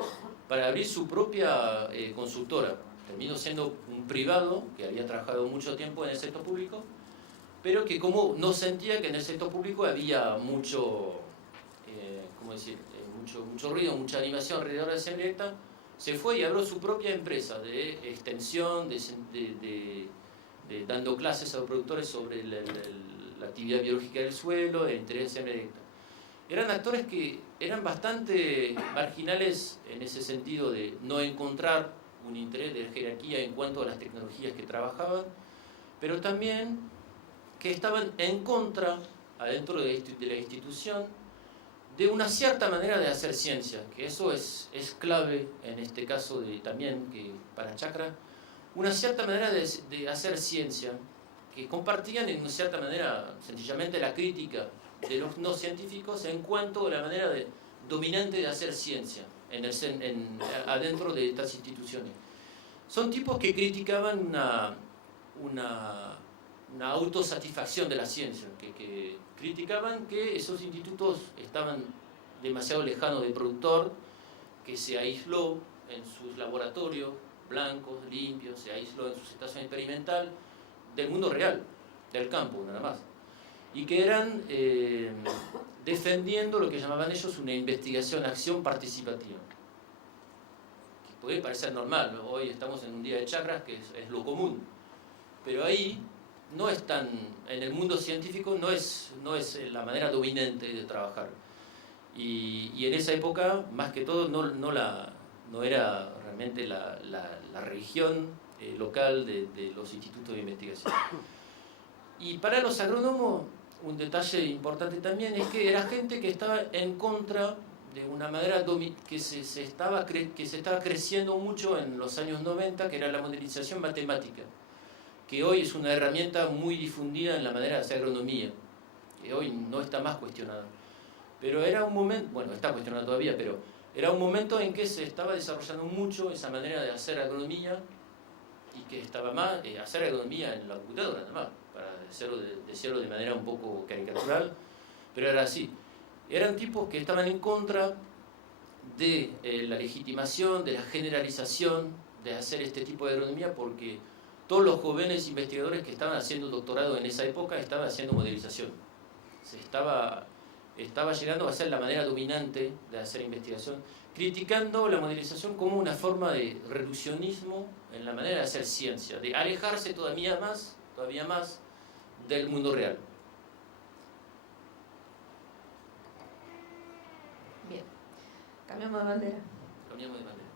para abrir su propia consultora. Terminó siendo un privado que había trabajado mucho tiempo en el sector público, pero que como no sentía que en el sector público había mucho ruido, mucha animación alrededor de la siembra directa, se fue y abrió su propia empresa de extensión, dando clases a los productores sobre la actividad biológica del suelo, el interés de siembra directa. Eran actores que eran bastante marginales en ese sentido de no encontrar un interés de jerarquía en cuanto a las tecnologías que trabajaban, pero también que estaban en contra, adentro de la institución, de una cierta manera de hacer ciencia, que eso es clave en este caso también que para Chacra, una cierta manera de hacer ciencia, que compartían en una cierta manera sencillamente la crítica de los no científicos en cuanto a la manera dominante de hacer ciencia adentro de estas instituciones. Son tipos que criticaban una autosatisfacción de la ciencia, que criticaban que esos institutos estaban demasiado lejanos del productor, que se aisló en sus laboratorios blancos, limpios, se aisló en su estación experimental del mundo real, del campo nada más, y que eran defendiendo lo que llamaban ellos una investigación, acción participativa, que puede parecer normal, ¿no? Hoy estamos en un día de chacras que es lo común, pero ahí no es tan, en el mundo científico no es la manera dominante de trabajar, y en esa época más que todo no era realmente la religión local de los institutos de investigación. Y para los agrónomos, un detalle importante también es que era gente que estaba en contra de una manera que se estaba creciendo mucho en los años 90, que era la modelización matemática, que hoy es una herramienta muy difundida en la manera de hacer agronomía, que hoy no está más cuestionada. Pero era un momento, bueno, está cuestionada todavía, pero era un momento en que se estaba desarrollando mucho esa manera de hacer agronomía, y que estaba más hacer agronomía en la computadora, nada más, para decirlo de manera un poco caricatural, pero era así. Eran tipos que estaban en contra de la legitimación, de la generalización de hacer este tipo de agronomía, porque todos los jóvenes investigadores que estaban haciendo doctorado en esa época estaban haciendo modelización. Se estaba llegando a ser la manera dominante de hacer investigación, criticando la modelización como una forma de reduccionismo en la manera de hacer ciencia, de alejarse todavía más del mundo real. Bien, cambiamos de bandera. Cambiamos de bandera.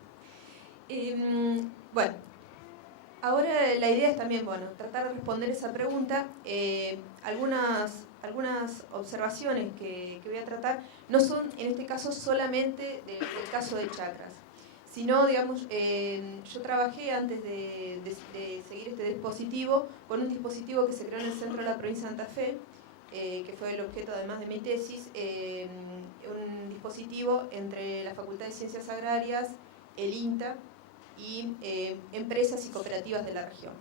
Bueno, ahora la idea es también, bueno, tratar de responder esa pregunta. Algunas observaciones que voy a tratar no son, en este caso, solamente del caso de chacras, sino, digamos, yo trabajé antes de seguir este dispositivo con un dispositivo que se creó en el centro de la provincia de Santa Fe, que fue el objeto además de mi tesis, un dispositivo entre la Facultad de Ciencias Agrarias, el INTA y empresas y cooperativas de la región.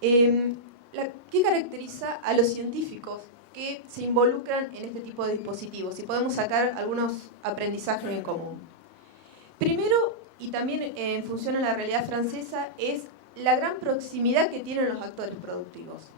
¿Qué caracteriza a los científicos que se involucran en este tipo de dispositivos? Y podemos sacar algunos aprendizajes en común. Primero, y también en función a la realidad francesa, es la gran proximidad que tienen los actores productivos.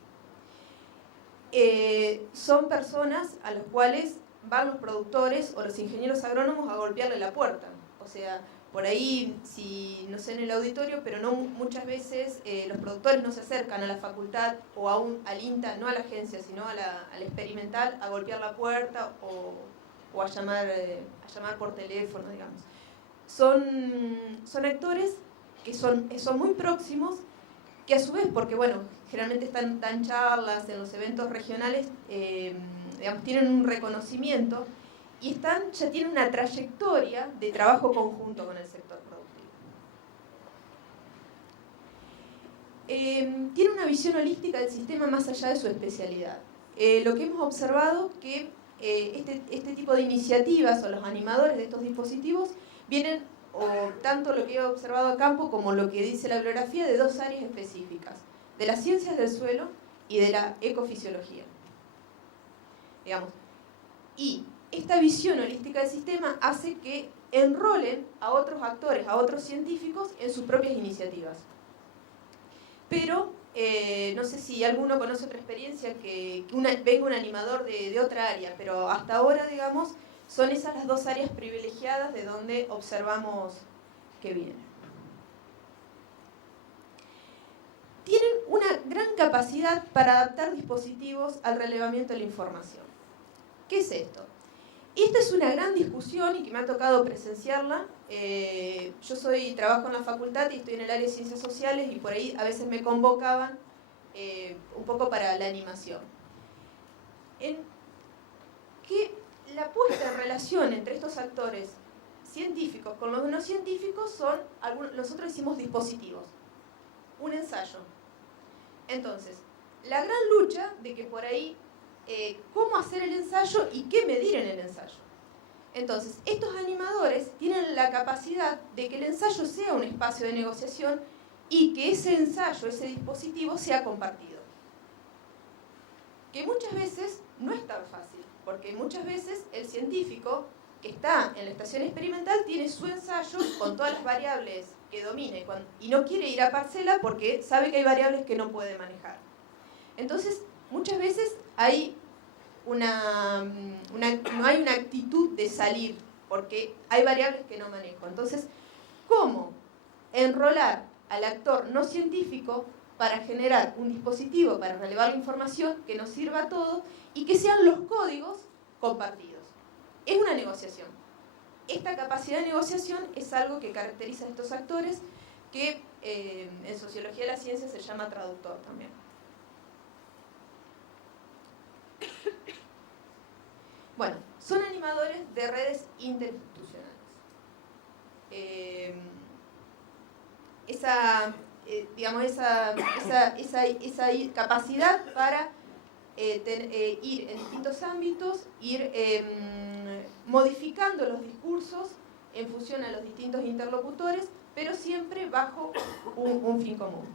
Son personas a las cuales van los productores o los ingenieros agrónomos a golpearle la puerta. O sea, por ahí, si no sé en el auditorio, pero no muchas veces los productores no se acercan a la facultad o al INTA, no a la agencia, sino a la experimental, a golpear la puerta o a llamar por teléfono, digamos. Son actores que son muy próximos, que a su vez, porque bueno, generalmente dan charlas en los eventos regionales, digamos, tienen un reconocimiento y ya tienen una trayectoria de trabajo conjunto con el sector productivo. Tiene una visión holística del sistema más allá de su especialidad. Lo que hemos observado que este tipo de iniciativas o los animadores de estos dispositivos vienen, o tanto lo que he observado a campo como lo que dice la bibliografía, de dos áreas específicas, de las ciencias del suelo y de la ecofisiología. Digamos, y esta visión holística del sistema hace que enrolen a otros actores, a otros científicos en sus propias iniciativas. Pero no sé si alguno conoce otra experiencia que venga un animador de otra área, pero hasta ahora, digamos, son esas las dos áreas privilegiadas de donde observamos que vienen. Tienen una gran capacidad para adaptar dispositivos al relevamiento de la información. ¿Qué es esto? Esta es una gran discusión y que me ha tocado presenciarla. Yo trabajo en la facultad y estoy en el área de ciencias sociales y por ahí a veces me convocaban un poco para la animación. La puesta en relación entre estos actores científicos con los no científicos son, nosotros decimos dispositivos, un ensayo. Entonces, la gran lucha de que por ahí, cómo hacer el ensayo y qué medir en el ensayo. Entonces, estos animadores tienen la capacidad de que el ensayo sea un espacio de negociación y que ese ensayo, ese dispositivo, sea compartido. Que muchas veces no es tan fácil, porque muchas veces el científico que está en la estación experimental tiene su ensayo con todas las variables que domine y no quiere ir a parcela porque sabe que hay variables que no puede manejar. Entonces, muchas veces no hay una actitud de salir porque hay variables que no manejo. Entonces, ¿cómo enrolar al actor no científico para generar un dispositivo para relevar la información que nos sirva a todos y que sean los códigos compartidos? Es una negociación. Esta capacidad de negociación es algo que caracteriza a estos actores, que en sociología de la ciencia se llama traductor también. de redes interinstitucionales. Esa capacidad para ir en distintos ámbitos, ir modificando los discursos en función a los distintos interlocutores, pero siempre bajo un fin común.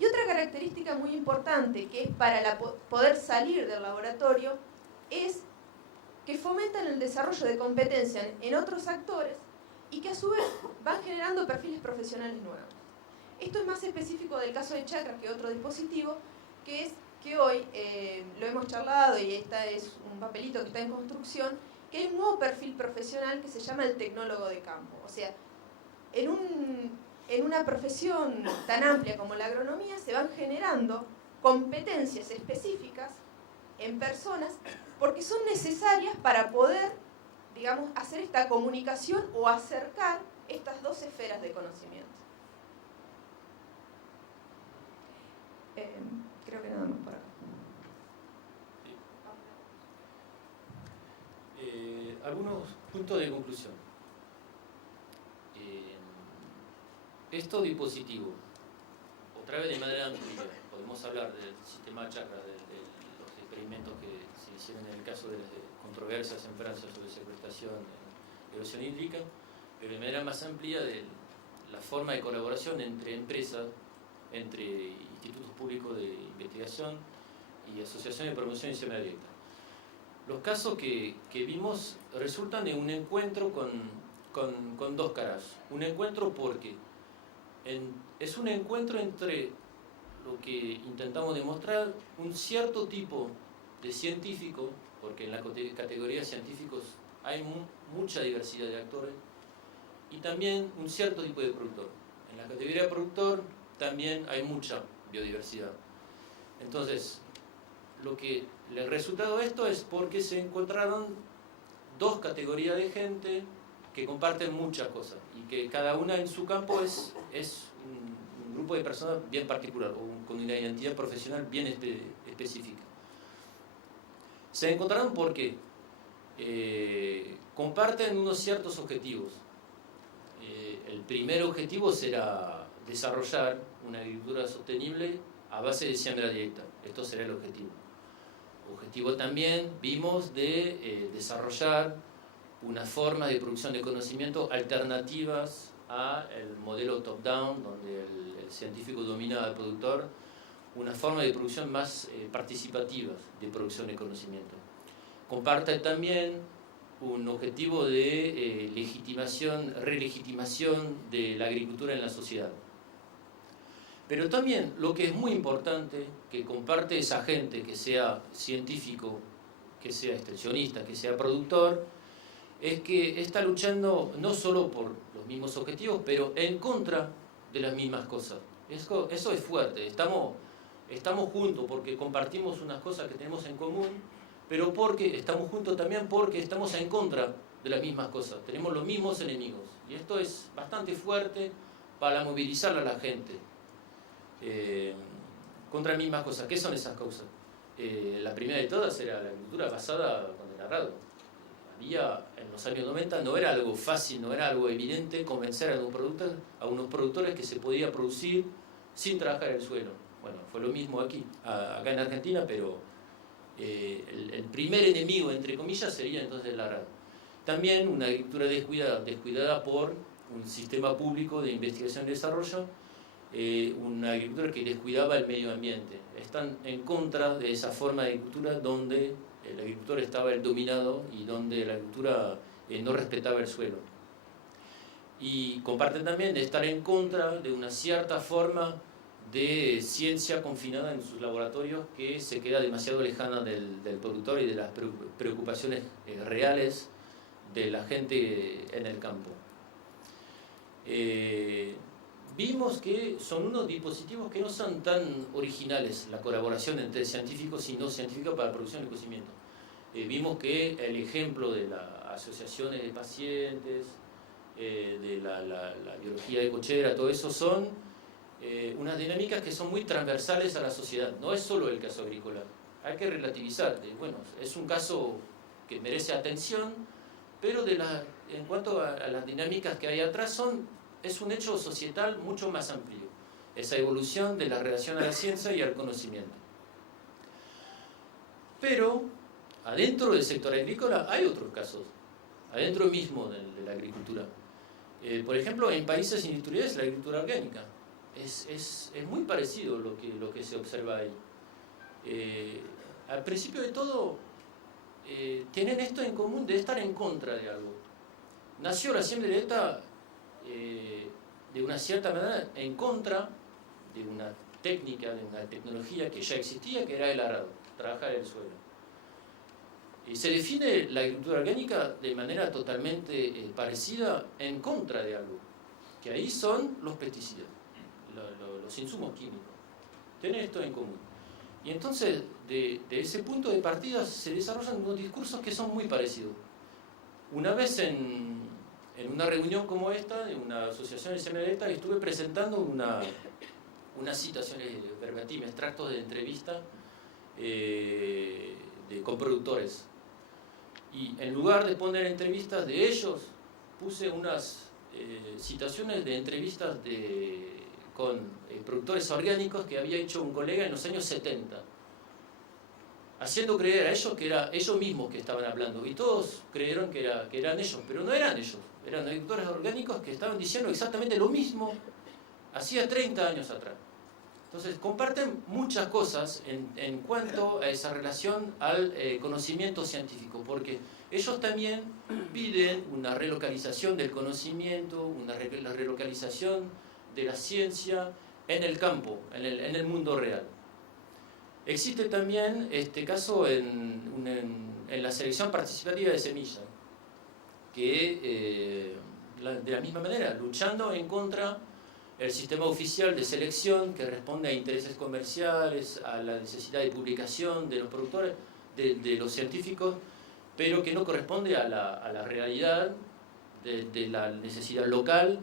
Y otra característica muy importante que es para poder salir del laboratorio es que fomentan el desarrollo de competencias en otros actores y que a su vez van generando perfiles profesionales nuevos. Esto es más específico del caso de Chakras que otro dispositivo, que es que hoy lo hemos charlado y este es un papelito que está en construcción, que hay un nuevo perfil profesional que se llama el tecnólogo de campo. O sea, en una profesión tan amplia como la agronomía se van generando competencias específicas en personas porque son necesarias para poder, digamos, hacer esta comunicación o acercar estas dos esferas de conocimiento. Creo que nada más por acá. Algunos puntos de conclusión. Estos dispositivos, otra vez de manera amplia, podemos hablar del sistema Chakras, de los experimentos que se hicieron en el caso de controversias en Francia sobre secuestración en erosión hídrica, pero de manera más amplia de la forma de colaboración entre empresas, entre institutos públicos de investigación y asociaciones de promoción y iniciativa directa. Los casos que vimos resultan de un encuentro con dos caras. Un encuentro porque es un encuentro entre lo que intentamos demostrar, un cierto tipo de científico, porque en la categoría de científicos hay mucha diversidad de actores, y también un cierto tipo de productor. En la categoría de productor también hay mucha biodiversidad. Entonces, el resultado de esto es porque se encontraron dos categorías de gente que comparten muchas cosas y que cada una en su campo es un grupo de personas bien particular o con una identidad profesional bien específica. Se encontraron porque comparten unos ciertos objetivos. El primer objetivo será desarrollar una agricultura sostenible a base de siembra directa. Esto será el objetivo. Objetivo también vimos de desarrollar una forma de producción de conocimiento alternativas al modelo top-down, donde el científico domina al productor, una forma de producción más participativa de producción de conocimiento. Comparte también un objetivo de relegitimación de la agricultura en la sociedad. Pero también lo que es muy importante, que comparte esa gente, que sea científico, que sea extensionista, que sea productor, es que está luchando no solo por los mismos objetivos, pero en contra de las mismas cosas. Eso es fuerte. Estamos juntos porque compartimos unas cosas que tenemos en común, pero porque estamos juntos también porque estamos en contra de las mismas cosas. Tenemos los mismos enemigos. Y esto es bastante fuerte para movilizar a la gente contra las mismas cosas. ¿Qué son esas causas? La primera de todas era la agricultura basada con el arado. En los años 90 no era algo fácil, no era algo evidente convencer a unos productores que se podía producir sin trabajar el suelo. Bueno, fue lo mismo acá en Argentina, pero el primer enemigo, entre comillas, sería entonces el arado. También una agricultura descuidada por un sistema público de investigación y desarrollo, una agricultura que descuidaba el medio ambiente. Están en contra de esa forma de agricultura donde el agricultor estaba el dominado y donde la agricultura no respetaba el suelo. Y comparten también de estar en contra de una cierta forma de ciencia confinada en sus laboratorios que se queda demasiado lejana del productor y de las preocupaciones reales de la gente en el campo. Vimos que son unos dispositivos que no son tan originales, la colaboración entre científicos y no científicos para la producción de conocimiento. Vimos que el ejemplo de las asociaciones de pacientes, de la biología de cochera, todo eso son unas dinámicas que son muy transversales a la sociedad. No es solo el caso agrícola, hay que relativizar. Bueno, es un caso que merece atención, pero en cuanto a las dinámicas que hay atrás, es un hecho societal mucho más amplio, esa evolución de la relación a la ciencia y al conocimiento. Pero adentro del sector agrícola hay otros casos, adentro mismo de la agricultura. Por ejemplo, en países industriales la agricultura orgánica es muy parecido lo que se observa ahí. Al principio de todo, tienen esto en común de estar en contra de algo. Nació la siembra directa de una cierta manera en contra de una técnica, de una tecnología que ya existía, que era el arado, trabajar el suelo. Y se define la agricultura orgánica de manera totalmente parecida en contra de algo, que ahí son los pesticidas, los insumos químicos. Tienen esto en común. Y entonces, de ese punto de partida se desarrollan unos discursos que son muy parecidos. Una vez en una reunión como esta, de una asociación de siembra directa, estuve presentando unas citaciones verbatim, extractos de entrevistas con productores. Y en lugar de poner entrevistas de ellos, puse unas citaciones de entrevistas con productores orgánicos que había hecho un colega en los años 70, haciendo creer a ellos que eran ellos mismos que estaban hablando, y todos creyeron que eran ellos, pero no eran ellos, eran agricultores orgánicos que estaban diciendo exactamente lo mismo hacía 30 años atrás. Entonces comparten muchas cosas en cuanto a esa relación al conocimiento científico, porque ellos también piden una relocalización del conocimiento, la relocalización de la ciencia en el campo, en el mundo real. Existe también este caso en la selección participativa de semillas, que de la misma manera, luchando en contra del sistema oficial de selección que responde a intereses comerciales, a la necesidad de publicación de los productores, de los científicos, pero que no corresponde a la realidad de la necesidad local,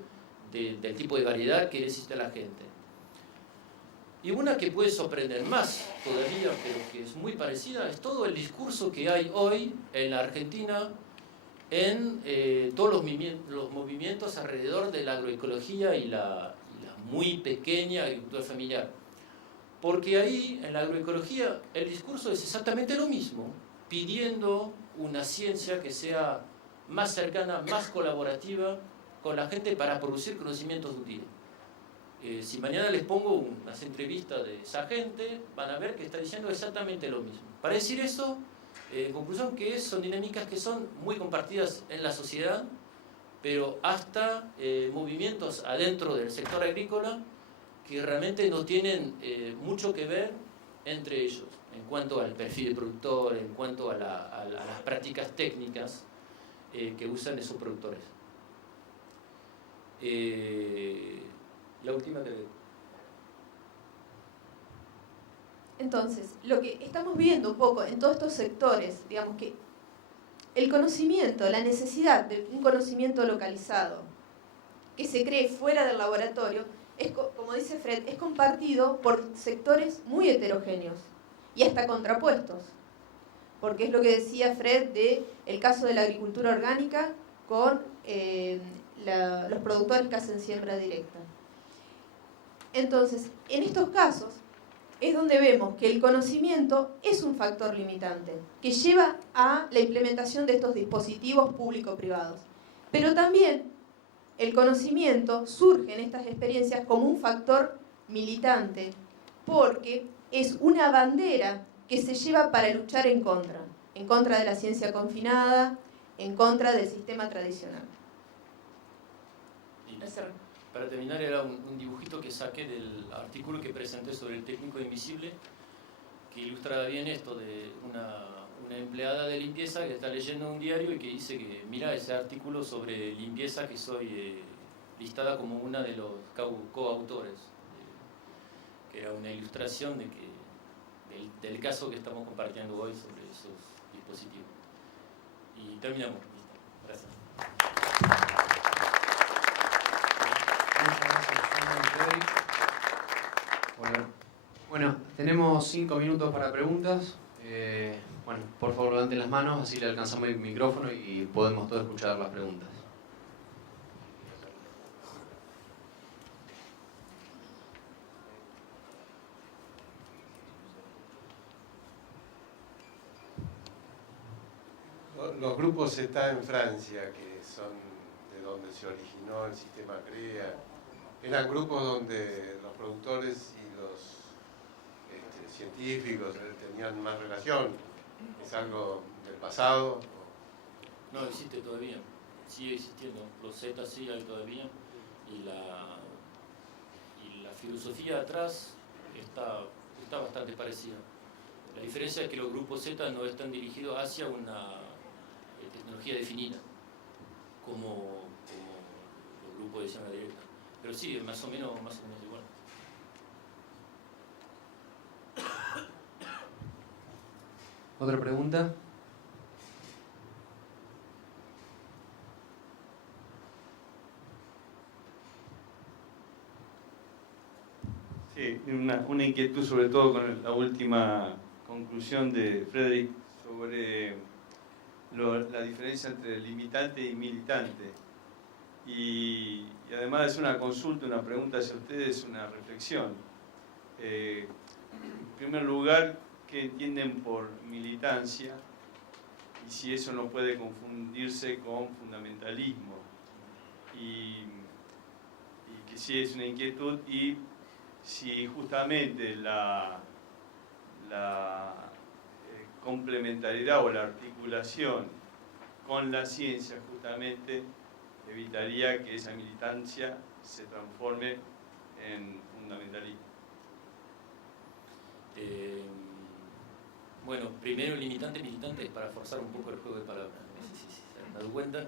del tipo de variedad que necesita la gente. Y una que puede sorprender más todavía, pero que es muy parecida, es todo el discurso que hay hoy en la Argentina en todos los movimientos alrededor de la agroecología y la muy pequeña agricultura familiar. Porque ahí, en la agroecología, el discurso es exactamente lo mismo, pidiendo una ciencia que sea más cercana, más colaborativa con la gente para producir conocimientos útiles. Si mañana les pongo unas entrevistas de esa gente, van a ver que está diciendo exactamente lo mismo. Para decir eso, en conclusión, que son dinámicas que son muy compartidas en la sociedad, pero hasta movimientos adentro del sector agrícola que realmente no tienen mucho que ver entre ellos, en cuanto al perfil de productor, en cuanto a las prácticas técnicas que usan esos productores. La última te... Entonces, lo que estamos viendo un poco en todos estos sectores, digamos que el conocimiento, la necesidad de un conocimiento localizado que se cree fuera del laboratorio, es, como dice Fred, es compartido por sectores muy heterogéneos y hasta contrapuestos. Porque es lo que decía Fred del caso de la agricultura orgánica con los productores que hacen siembra directa. Entonces, en estos casos es donde vemos que el conocimiento es un factor limitante que lleva a la implementación de estos dispositivos público-privados. Pero también el conocimiento surge en estas experiencias como un factor militante porque es una bandera que se lleva para luchar en contra de la ciencia confinada, en contra del sistema tradicional. Para terminar, era un dibujito que saqué del artículo que presenté sobre el técnico invisible, que ilustraba bien esto de una empleada de limpieza que está leyendo un diario y que dice que mira ese artículo sobre limpieza que soy listada como una de los coautores, que era una ilustración del caso que estamos compartiendo hoy sobre esos dispositivos. Y terminamos. Gracias. Bueno, tenemos 5 minutos para preguntas. Bueno, por favor levanten las manos, así le alcanzamos el micrófono y podemos todos escuchar las preguntas. Los grupos Z en Francia, que son de donde se originó el sistema CREA, eran grupos donde los productores y los científicos tenían más relación. ¿Es algo del pasado? No existe todavía, sigue existiendo. Los Z sí hay todavía y la filosofía atrás está bastante parecida. La diferencia es que los grupos Z no están dirigidos hacia una tecnología definida, como los grupos de llama directa. Pero sí, más o menos igual. ¿Otra pregunta? Sí, una inquietud sobre todo con la última conclusión de Frederick sobre la diferencia entre limitante y militante. Y además es una consulta, una pregunta hacia ustedes, una reflexión. En primer lugar, ¿qué entienden por militancia? Y si eso no puede confundirse con fundamentalismo. Y que si es una inquietud y si justamente la complementariedad o la articulación con la ciencia justamente evitaría que esa militancia se transforme en fundamentalismo. Bueno, primero limitante, militante, es para forzar un poco el juego de palabras, no sé si se han dado cuenta.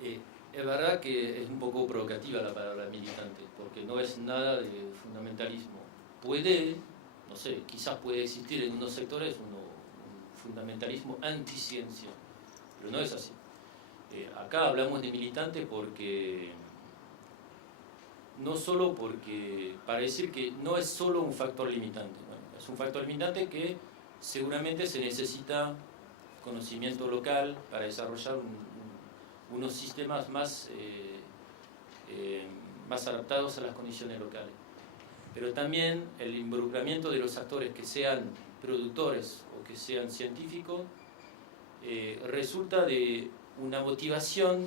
Es verdad que es un poco provocativa la palabra militante, porque no es nada de fundamentalismo. Puede, no sé, quizás puede existir en unos sectores un fundamentalismo anticiencia, pero no es así. Acá hablamos de militante porque, no solo porque, para decir que no es solo un factor limitante, bueno, es un factor limitante que seguramente se necesita conocimiento local para desarrollar unos sistemas más adaptados a las condiciones locales. Pero también el involucramiento de los actores que sean productores o que sean científicos resulta de una motivación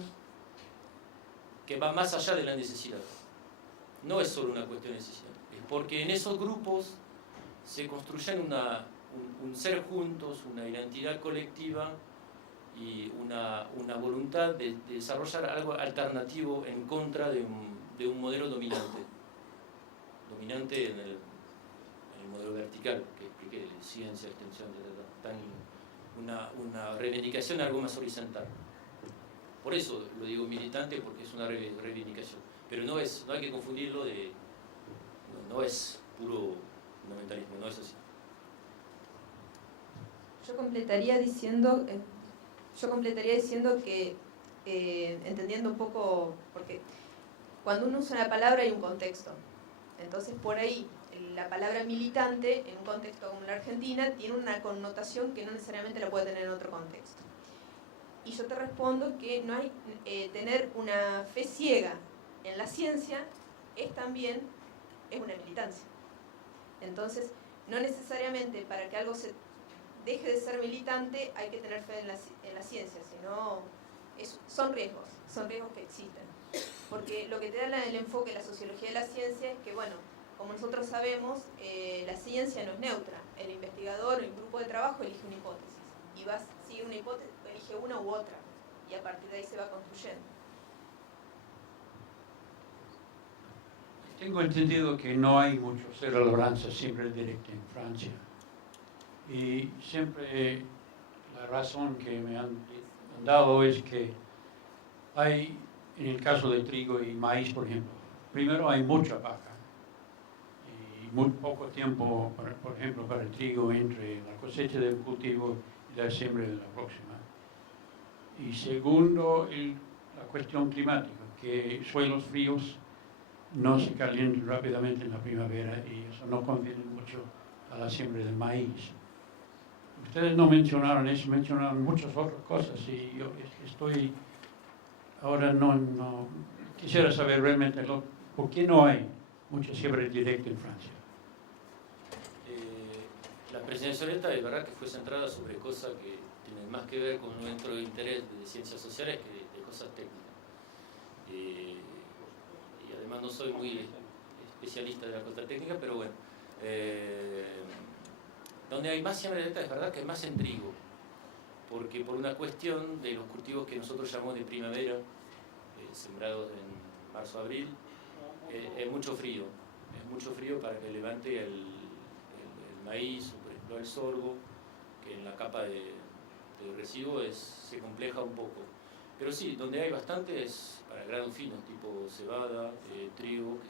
que va más allá de la necesidad. No es solo una cuestión de necesidad, es porque en esos grupos se construyen un ser juntos, una identidad colectiva y una voluntad de desarrollar algo alternativo en contra de un modelo dominante en el modelo vertical que expliqué, ciencia, extensión, una reivindicación algo más horizontal. Por eso lo digo militante, porque es una reivindicación, pero no hay que confundirlo no es puro fundamentalismo, no es así. Yo completaría diciendo que, entendiendo un poco, porque cuando uno usa una palabra hay un contexto. Entonces, por ahí, la palabra militante, en un contexto como la Argentina, tiene una connotación que no necesariamente la puede tener en otro contexto. Y yo te respondo que no hay tener una fe ciega en la ciencia es una militancia. Entonces, no necesariamente para que algo se deje de ser militante hay que tener fe en la ciencia, sino son riesgos que existen. Porque lo que te da el enfoque de la sociología de la ciencia es que, bueno, como nosotros sabemos, la ciencia no es neutra. El investigador, el grupo de trabajo elige una hipótesis y sigue una hipótesis, elige una u otra y a partir de ahí se va construyendo. Tengo entendido que no hay mucho cero tolerancia siempre directa en Francia. Y siempre la razón que me han dado es que hay, en el caso de trigo y maíz, por ejemplo, primero hay mucha vaca y muy poco tiempo, por ejemplo, para el trigo entre la cosecha del cultivo y la siembra de la próxima. Y segundo, la cuestión climática, que suelos fríos no se calientan rápidamente en la primavera y eso no conviene mucho a la siembra del maíz. ustedes no mencionaron eso, mencionaron muchas otras cosas y yo estoy, ahora no quisiera saber realmente por qué no hay mucha siembra directa en Francia. La presidencia soleta de verdad que fue centrada sobre cosas que tienen más que ver con nuestro interés de ciencias sociales que de cosas técnicas. Y además no soy muy especialista de la cosa técnica, pero bueno. Donde hay más siembra directa es verdad que hay más en trigo, porque por una cuestión de los cultivos que nosotros llamamos de primavera, sembrados en marzo-abril, es mucho frío para que levante el maíz, o por ejemplo el sorgo, que en la capa de residuo se compleja un poco. Pero sí, donde hay bastante es para granos finos, tipo cebada, trigo, que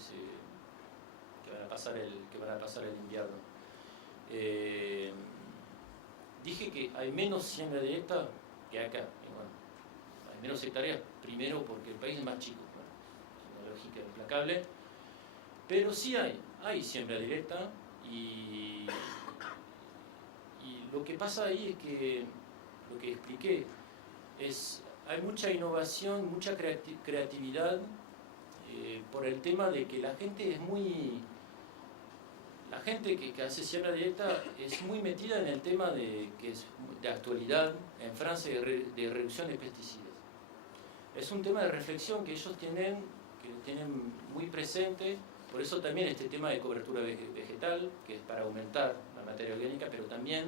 van a pasar el invierno. Dije que hay menos siembra directa que acá. Y bueno, hay menos hectáreas, primero porque el país es más chico, ¿no? Es una lógica implacable. Pero sí hay siembra directa y lo que pasa ahí es que, lo que expliqué, hay mucha innovación, mucha creatividad por el tema de que la gente que hace siembra directa es muy metida en el tema que es de actualidad en Francia de reducción de pesticidas. Es un tema de reflexión que ellos tienen muy presente, por eso también este tema de cobertura vegetal, que es para aumentar la materia orgánica, pero también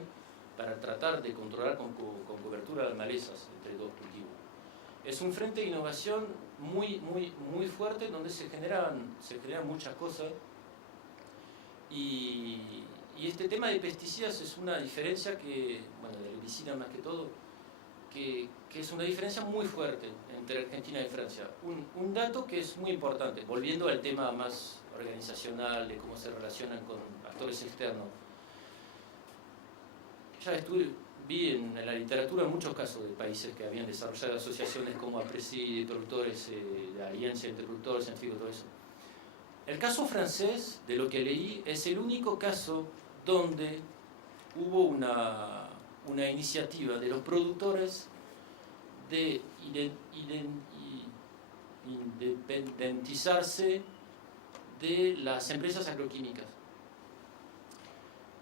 para tratar de controlar con cobertura las malezas entre dos cultivos. Es un frente de innovación muy fuerte donde se generan muchas cosas. Y este tema de pesticidas es una diferencia de herbicida más que todo, que es una diferencia muy fuerte entre Argentina y Francia. Un dato que es muy importante, volviendo al tema más organizacional, de cómo se relacionan con actores externos. Ya vi en la literatura muchos casos de países que habían desarrollado asociaciones como APRESI, de productores, de alianza entre productores, en trigo, todo eso. El caso francés, de lo que leí, es el único caso donde hubo una iniciativa de los productores de independizarse de las empresas agroquímicas.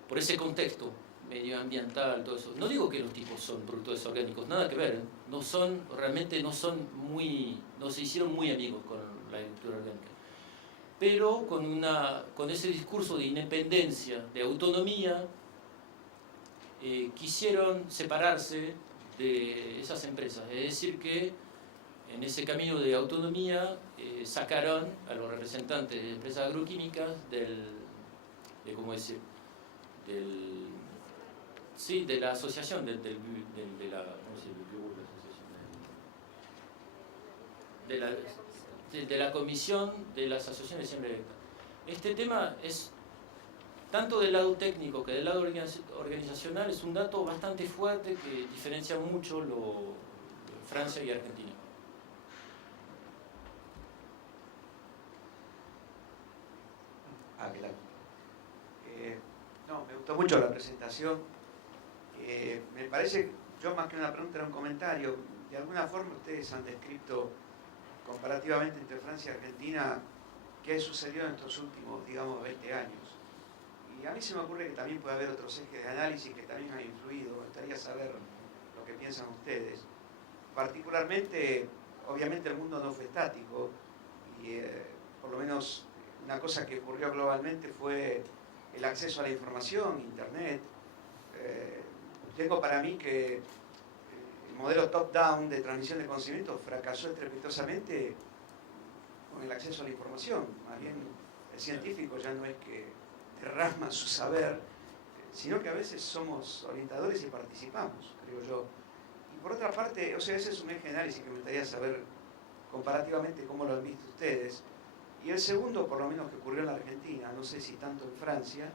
Por ese contexto medioambiental, todo eso. No digo que los tipos son productores orgánicos, nada que ver, ¿eh? No se hicieron muy amigos con la agricultura orgánica. Pero con ese discurso de independencia, de autonomía, quisieron separarse de esas empresas. Es decir que en ese camino de autonomía sacaron a los representantes de empresas agroquímicas de la asociación, de la comisión de las asociaciones de siembra directa. Este tema es, tanto del lado técnico que del lado organizacional, es un dato bastante fuerte que diferencia mucho Francia y Argentina. Claro. Me gustó mucho la presentación. Me parece, yo más que una pregunta era un comentario. De alguna forma ustedes han descrito comparativamente entre Francia y Argentina qué sucedió en estos últimos, digamos, 20 años. Y a mí se me ocurre que también puede haber otros ejes de análisis que también han influido. Me gustaría saber lo que piensan ustedes. Particularmente, obviamente el mundo no fue estático y por lo menos una cosa que ocurrió globalmente fue el acceso a la información, Internet. Tengo para mí que el modelo top-down de transmisión de conocimiento fracasó estrepitosamente con el acceso a la información. Más bien, el científico ya no es que derrama su saber, sino que a veces somos orientadores y participamos, creo yo. Y por otra parte, o sea, ese es un eje de análisis que me gustaría saber comparativamente cómo lo han visto ustedes. Y el segundo, por lo menos que ocurrió en la Argentina, no sé si tanto en Francia,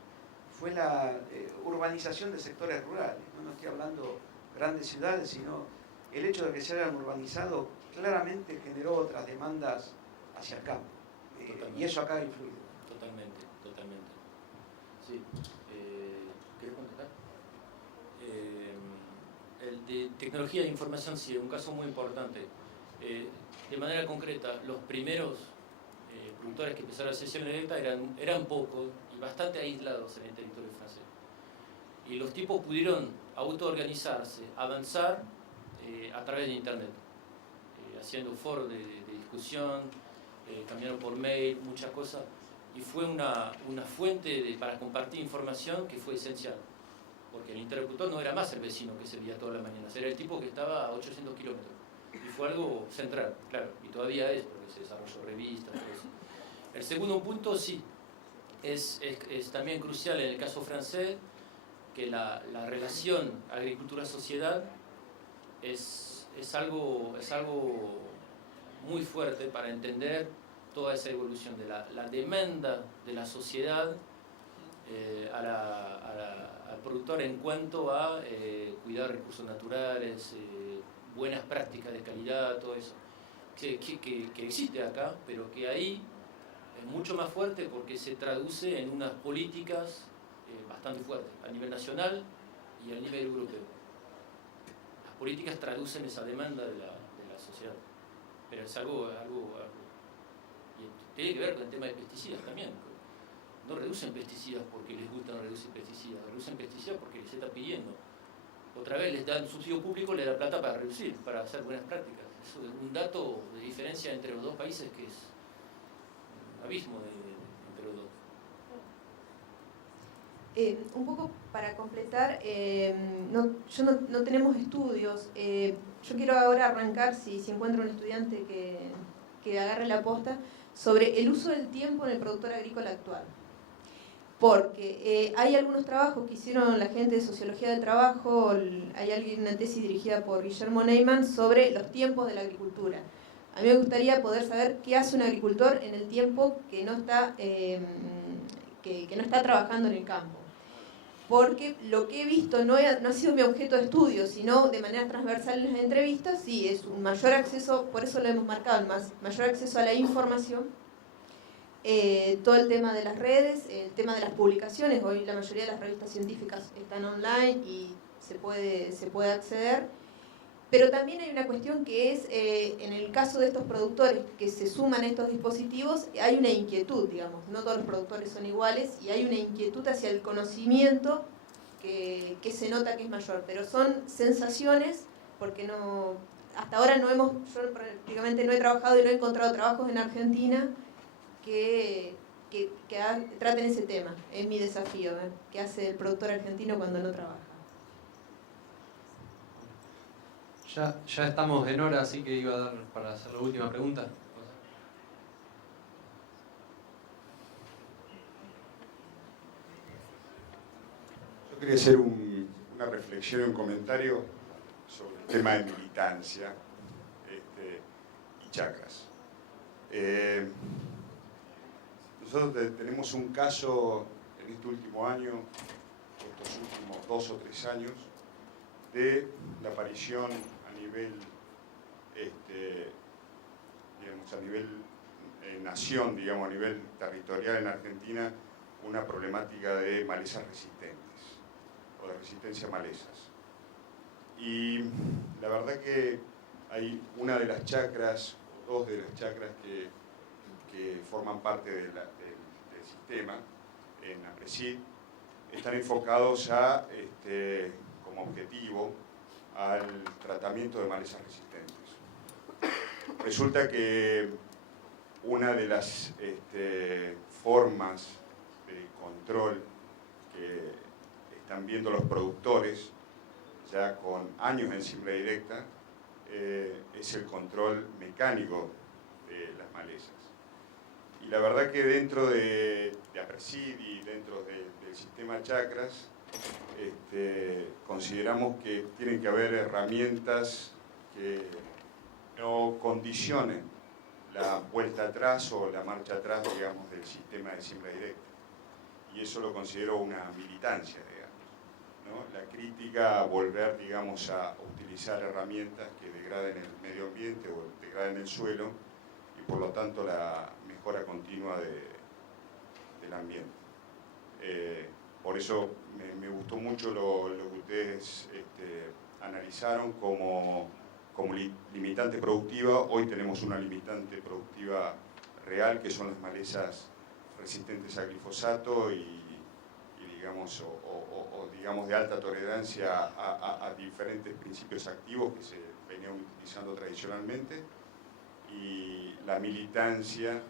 fue la urbanización de sectores rurales. No estoy hablando de grandes ciudades, sino el hecho de que se hayan urbanizado claramente generó otras demandas hacia el campo. Y eso acá ha influido. Totalmente. Sí. ¿Quieres contestar? El de tecnología de información sí, es un caso muy importante. De manera concreta, los primeros productores que empezaron a hacer selección directa eran pocos y bastante aislados en el territorio francés. Y los tipos pudieron autoorganizarse, avanzar a través de Internet, haciendo foros de discusión, cambiaron por mail, muchas cosas, y fue una fuente para compartir información que fue esencial, porque el interlocutor no era más el vecino que se veía todas las mañanas, era el tipo que estaba a 800 kilómetros, y fue algo central, claro, y todavía es, porque se desarrolló revistas, todo eso. El segundo punto, sí, es también crucial en el caso francés, que la relación agricultura-sociedad es algo muy fuerte para entender toda esa evolución de la demanda de la sociedad al productor en cuanto a cuidar recursos naturales, buenas prácticas de calidad, todo eso, que existe acá, pero que ahí es mucho más fuerte porque se traduce en unas políticas bastante fuertes a nivel nacional y a nivel europeo. Las políticas traducen esa demanda de la sociedad, pero es algo y tiene que ver con el tema de pesticidas también. No reducen pesticidas porque les gusta, no reducen pesticidas porque les está pidiendo. Otra vez les dan subsidio público, les da plata para reducir, para hacer buenas prácticas. Eso es un dato de diferencia entre los dos países que es un abismo entre los dos. Un poco para completar, no tenemos estudios. Yo quiero ahora arrancar, si encuentro un estudiante que agarre la posta, sobre el uso del tiempo en el productor agrícola actual. Porque hay algunos trabajos que hicieron la gente de Sociología del Trabajo, hay una tesis dirigida por Guillermo Neyman sobre los tiempos de la agricultura. A mí me gustaría poder saber qué hace un agricultor en el tiempo que no está trabajando en el campo. Porque lo que he visto no ha sido mi objeto de estudio, sino de manera transversal en las entrevistas, sí, es un mayor acceso, por eso lo hemos marcado, mayor acceso a la información, todo el tema de las redes, el tema de las publicaciones. Hoy la mayoría de las revistas científicas están online y se puede acceder, pero también hay una cuestión que es, en el caso de estos productores que se suman a estos dispositivos, hay una inquietud, digamos, no todos los productores son iguales, y hay una inquietud hacia el conocimiento que se nota que es mayor, pero son sensaciones, porque hasta ahora yo prácticamente no he trabajado y no he encontrado trabajos en Argentina que traten ese tema. Es mi desafío, ¿qué hace el productor argentino cuando no trabaja? Ya estamos en hora, así que iba a dar para hacer la última pregunta. Yo quería hacer una reflexión y un comentario sobre el tema de militancia y chacras. Nosotros tenemos un caso en este último año, estos últimos 2 o 3 años, de la aparición a nivel nación, digamos, a nivel territorial en Argentina, una problemática de malezas resistentes o de resistencia a malezas. Y la verdad que hay una de las chacras, o 2 de las chacras que forman parte del sistema en APRESID, están enfocados como objetivo al tratamiento de malezas resistentes. Resulta que una de las formas de control que están viendo los productores ya con años en siembra directa es el control mecánico de las malezas. Y la verdad que dentro de APRESID y dentro del sistema chacras consideramos que tienen que haber herramientas que no condicionen la vuelta atrás o la marcha atrás, digamos, del sistema de siembra directa. Y eso lo considero una militancia, digamos, ¿no? La crítica a volver, digamos, a utilizar herramientas que degraden el medio ambiente o degraden el suelo y por lo tanto la mejora continua del ambiente. Por eso me gustó mucho lo que ustedes analizaron como limitante productiva. Hoy tenemos una limitante productiva real, que son las malezas resistentes a glifosato y digamos, digamos de alta tolerancia a diferentes principios activos que se venían utilizando tradicionalmente, y la militancia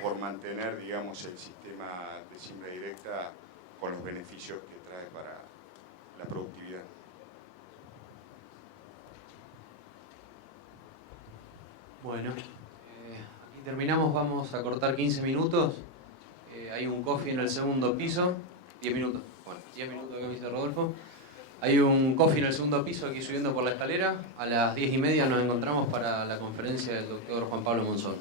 por mantener, digamos, el sistema de siembra directa con los beneficios que trae para la productividad. Bueno, aquí terminamos, vamos a cortar 15 minutos. Hay un coffee en el segundo piso. 10 minutos. Bueno, 10 minutos que me dice Rodolfo. Hay un coffee en el segundo piso, aquí subiendo por la escalera. A las 10:30 nos encontramos para la conferencia del doctor Juan Pablo Monzón.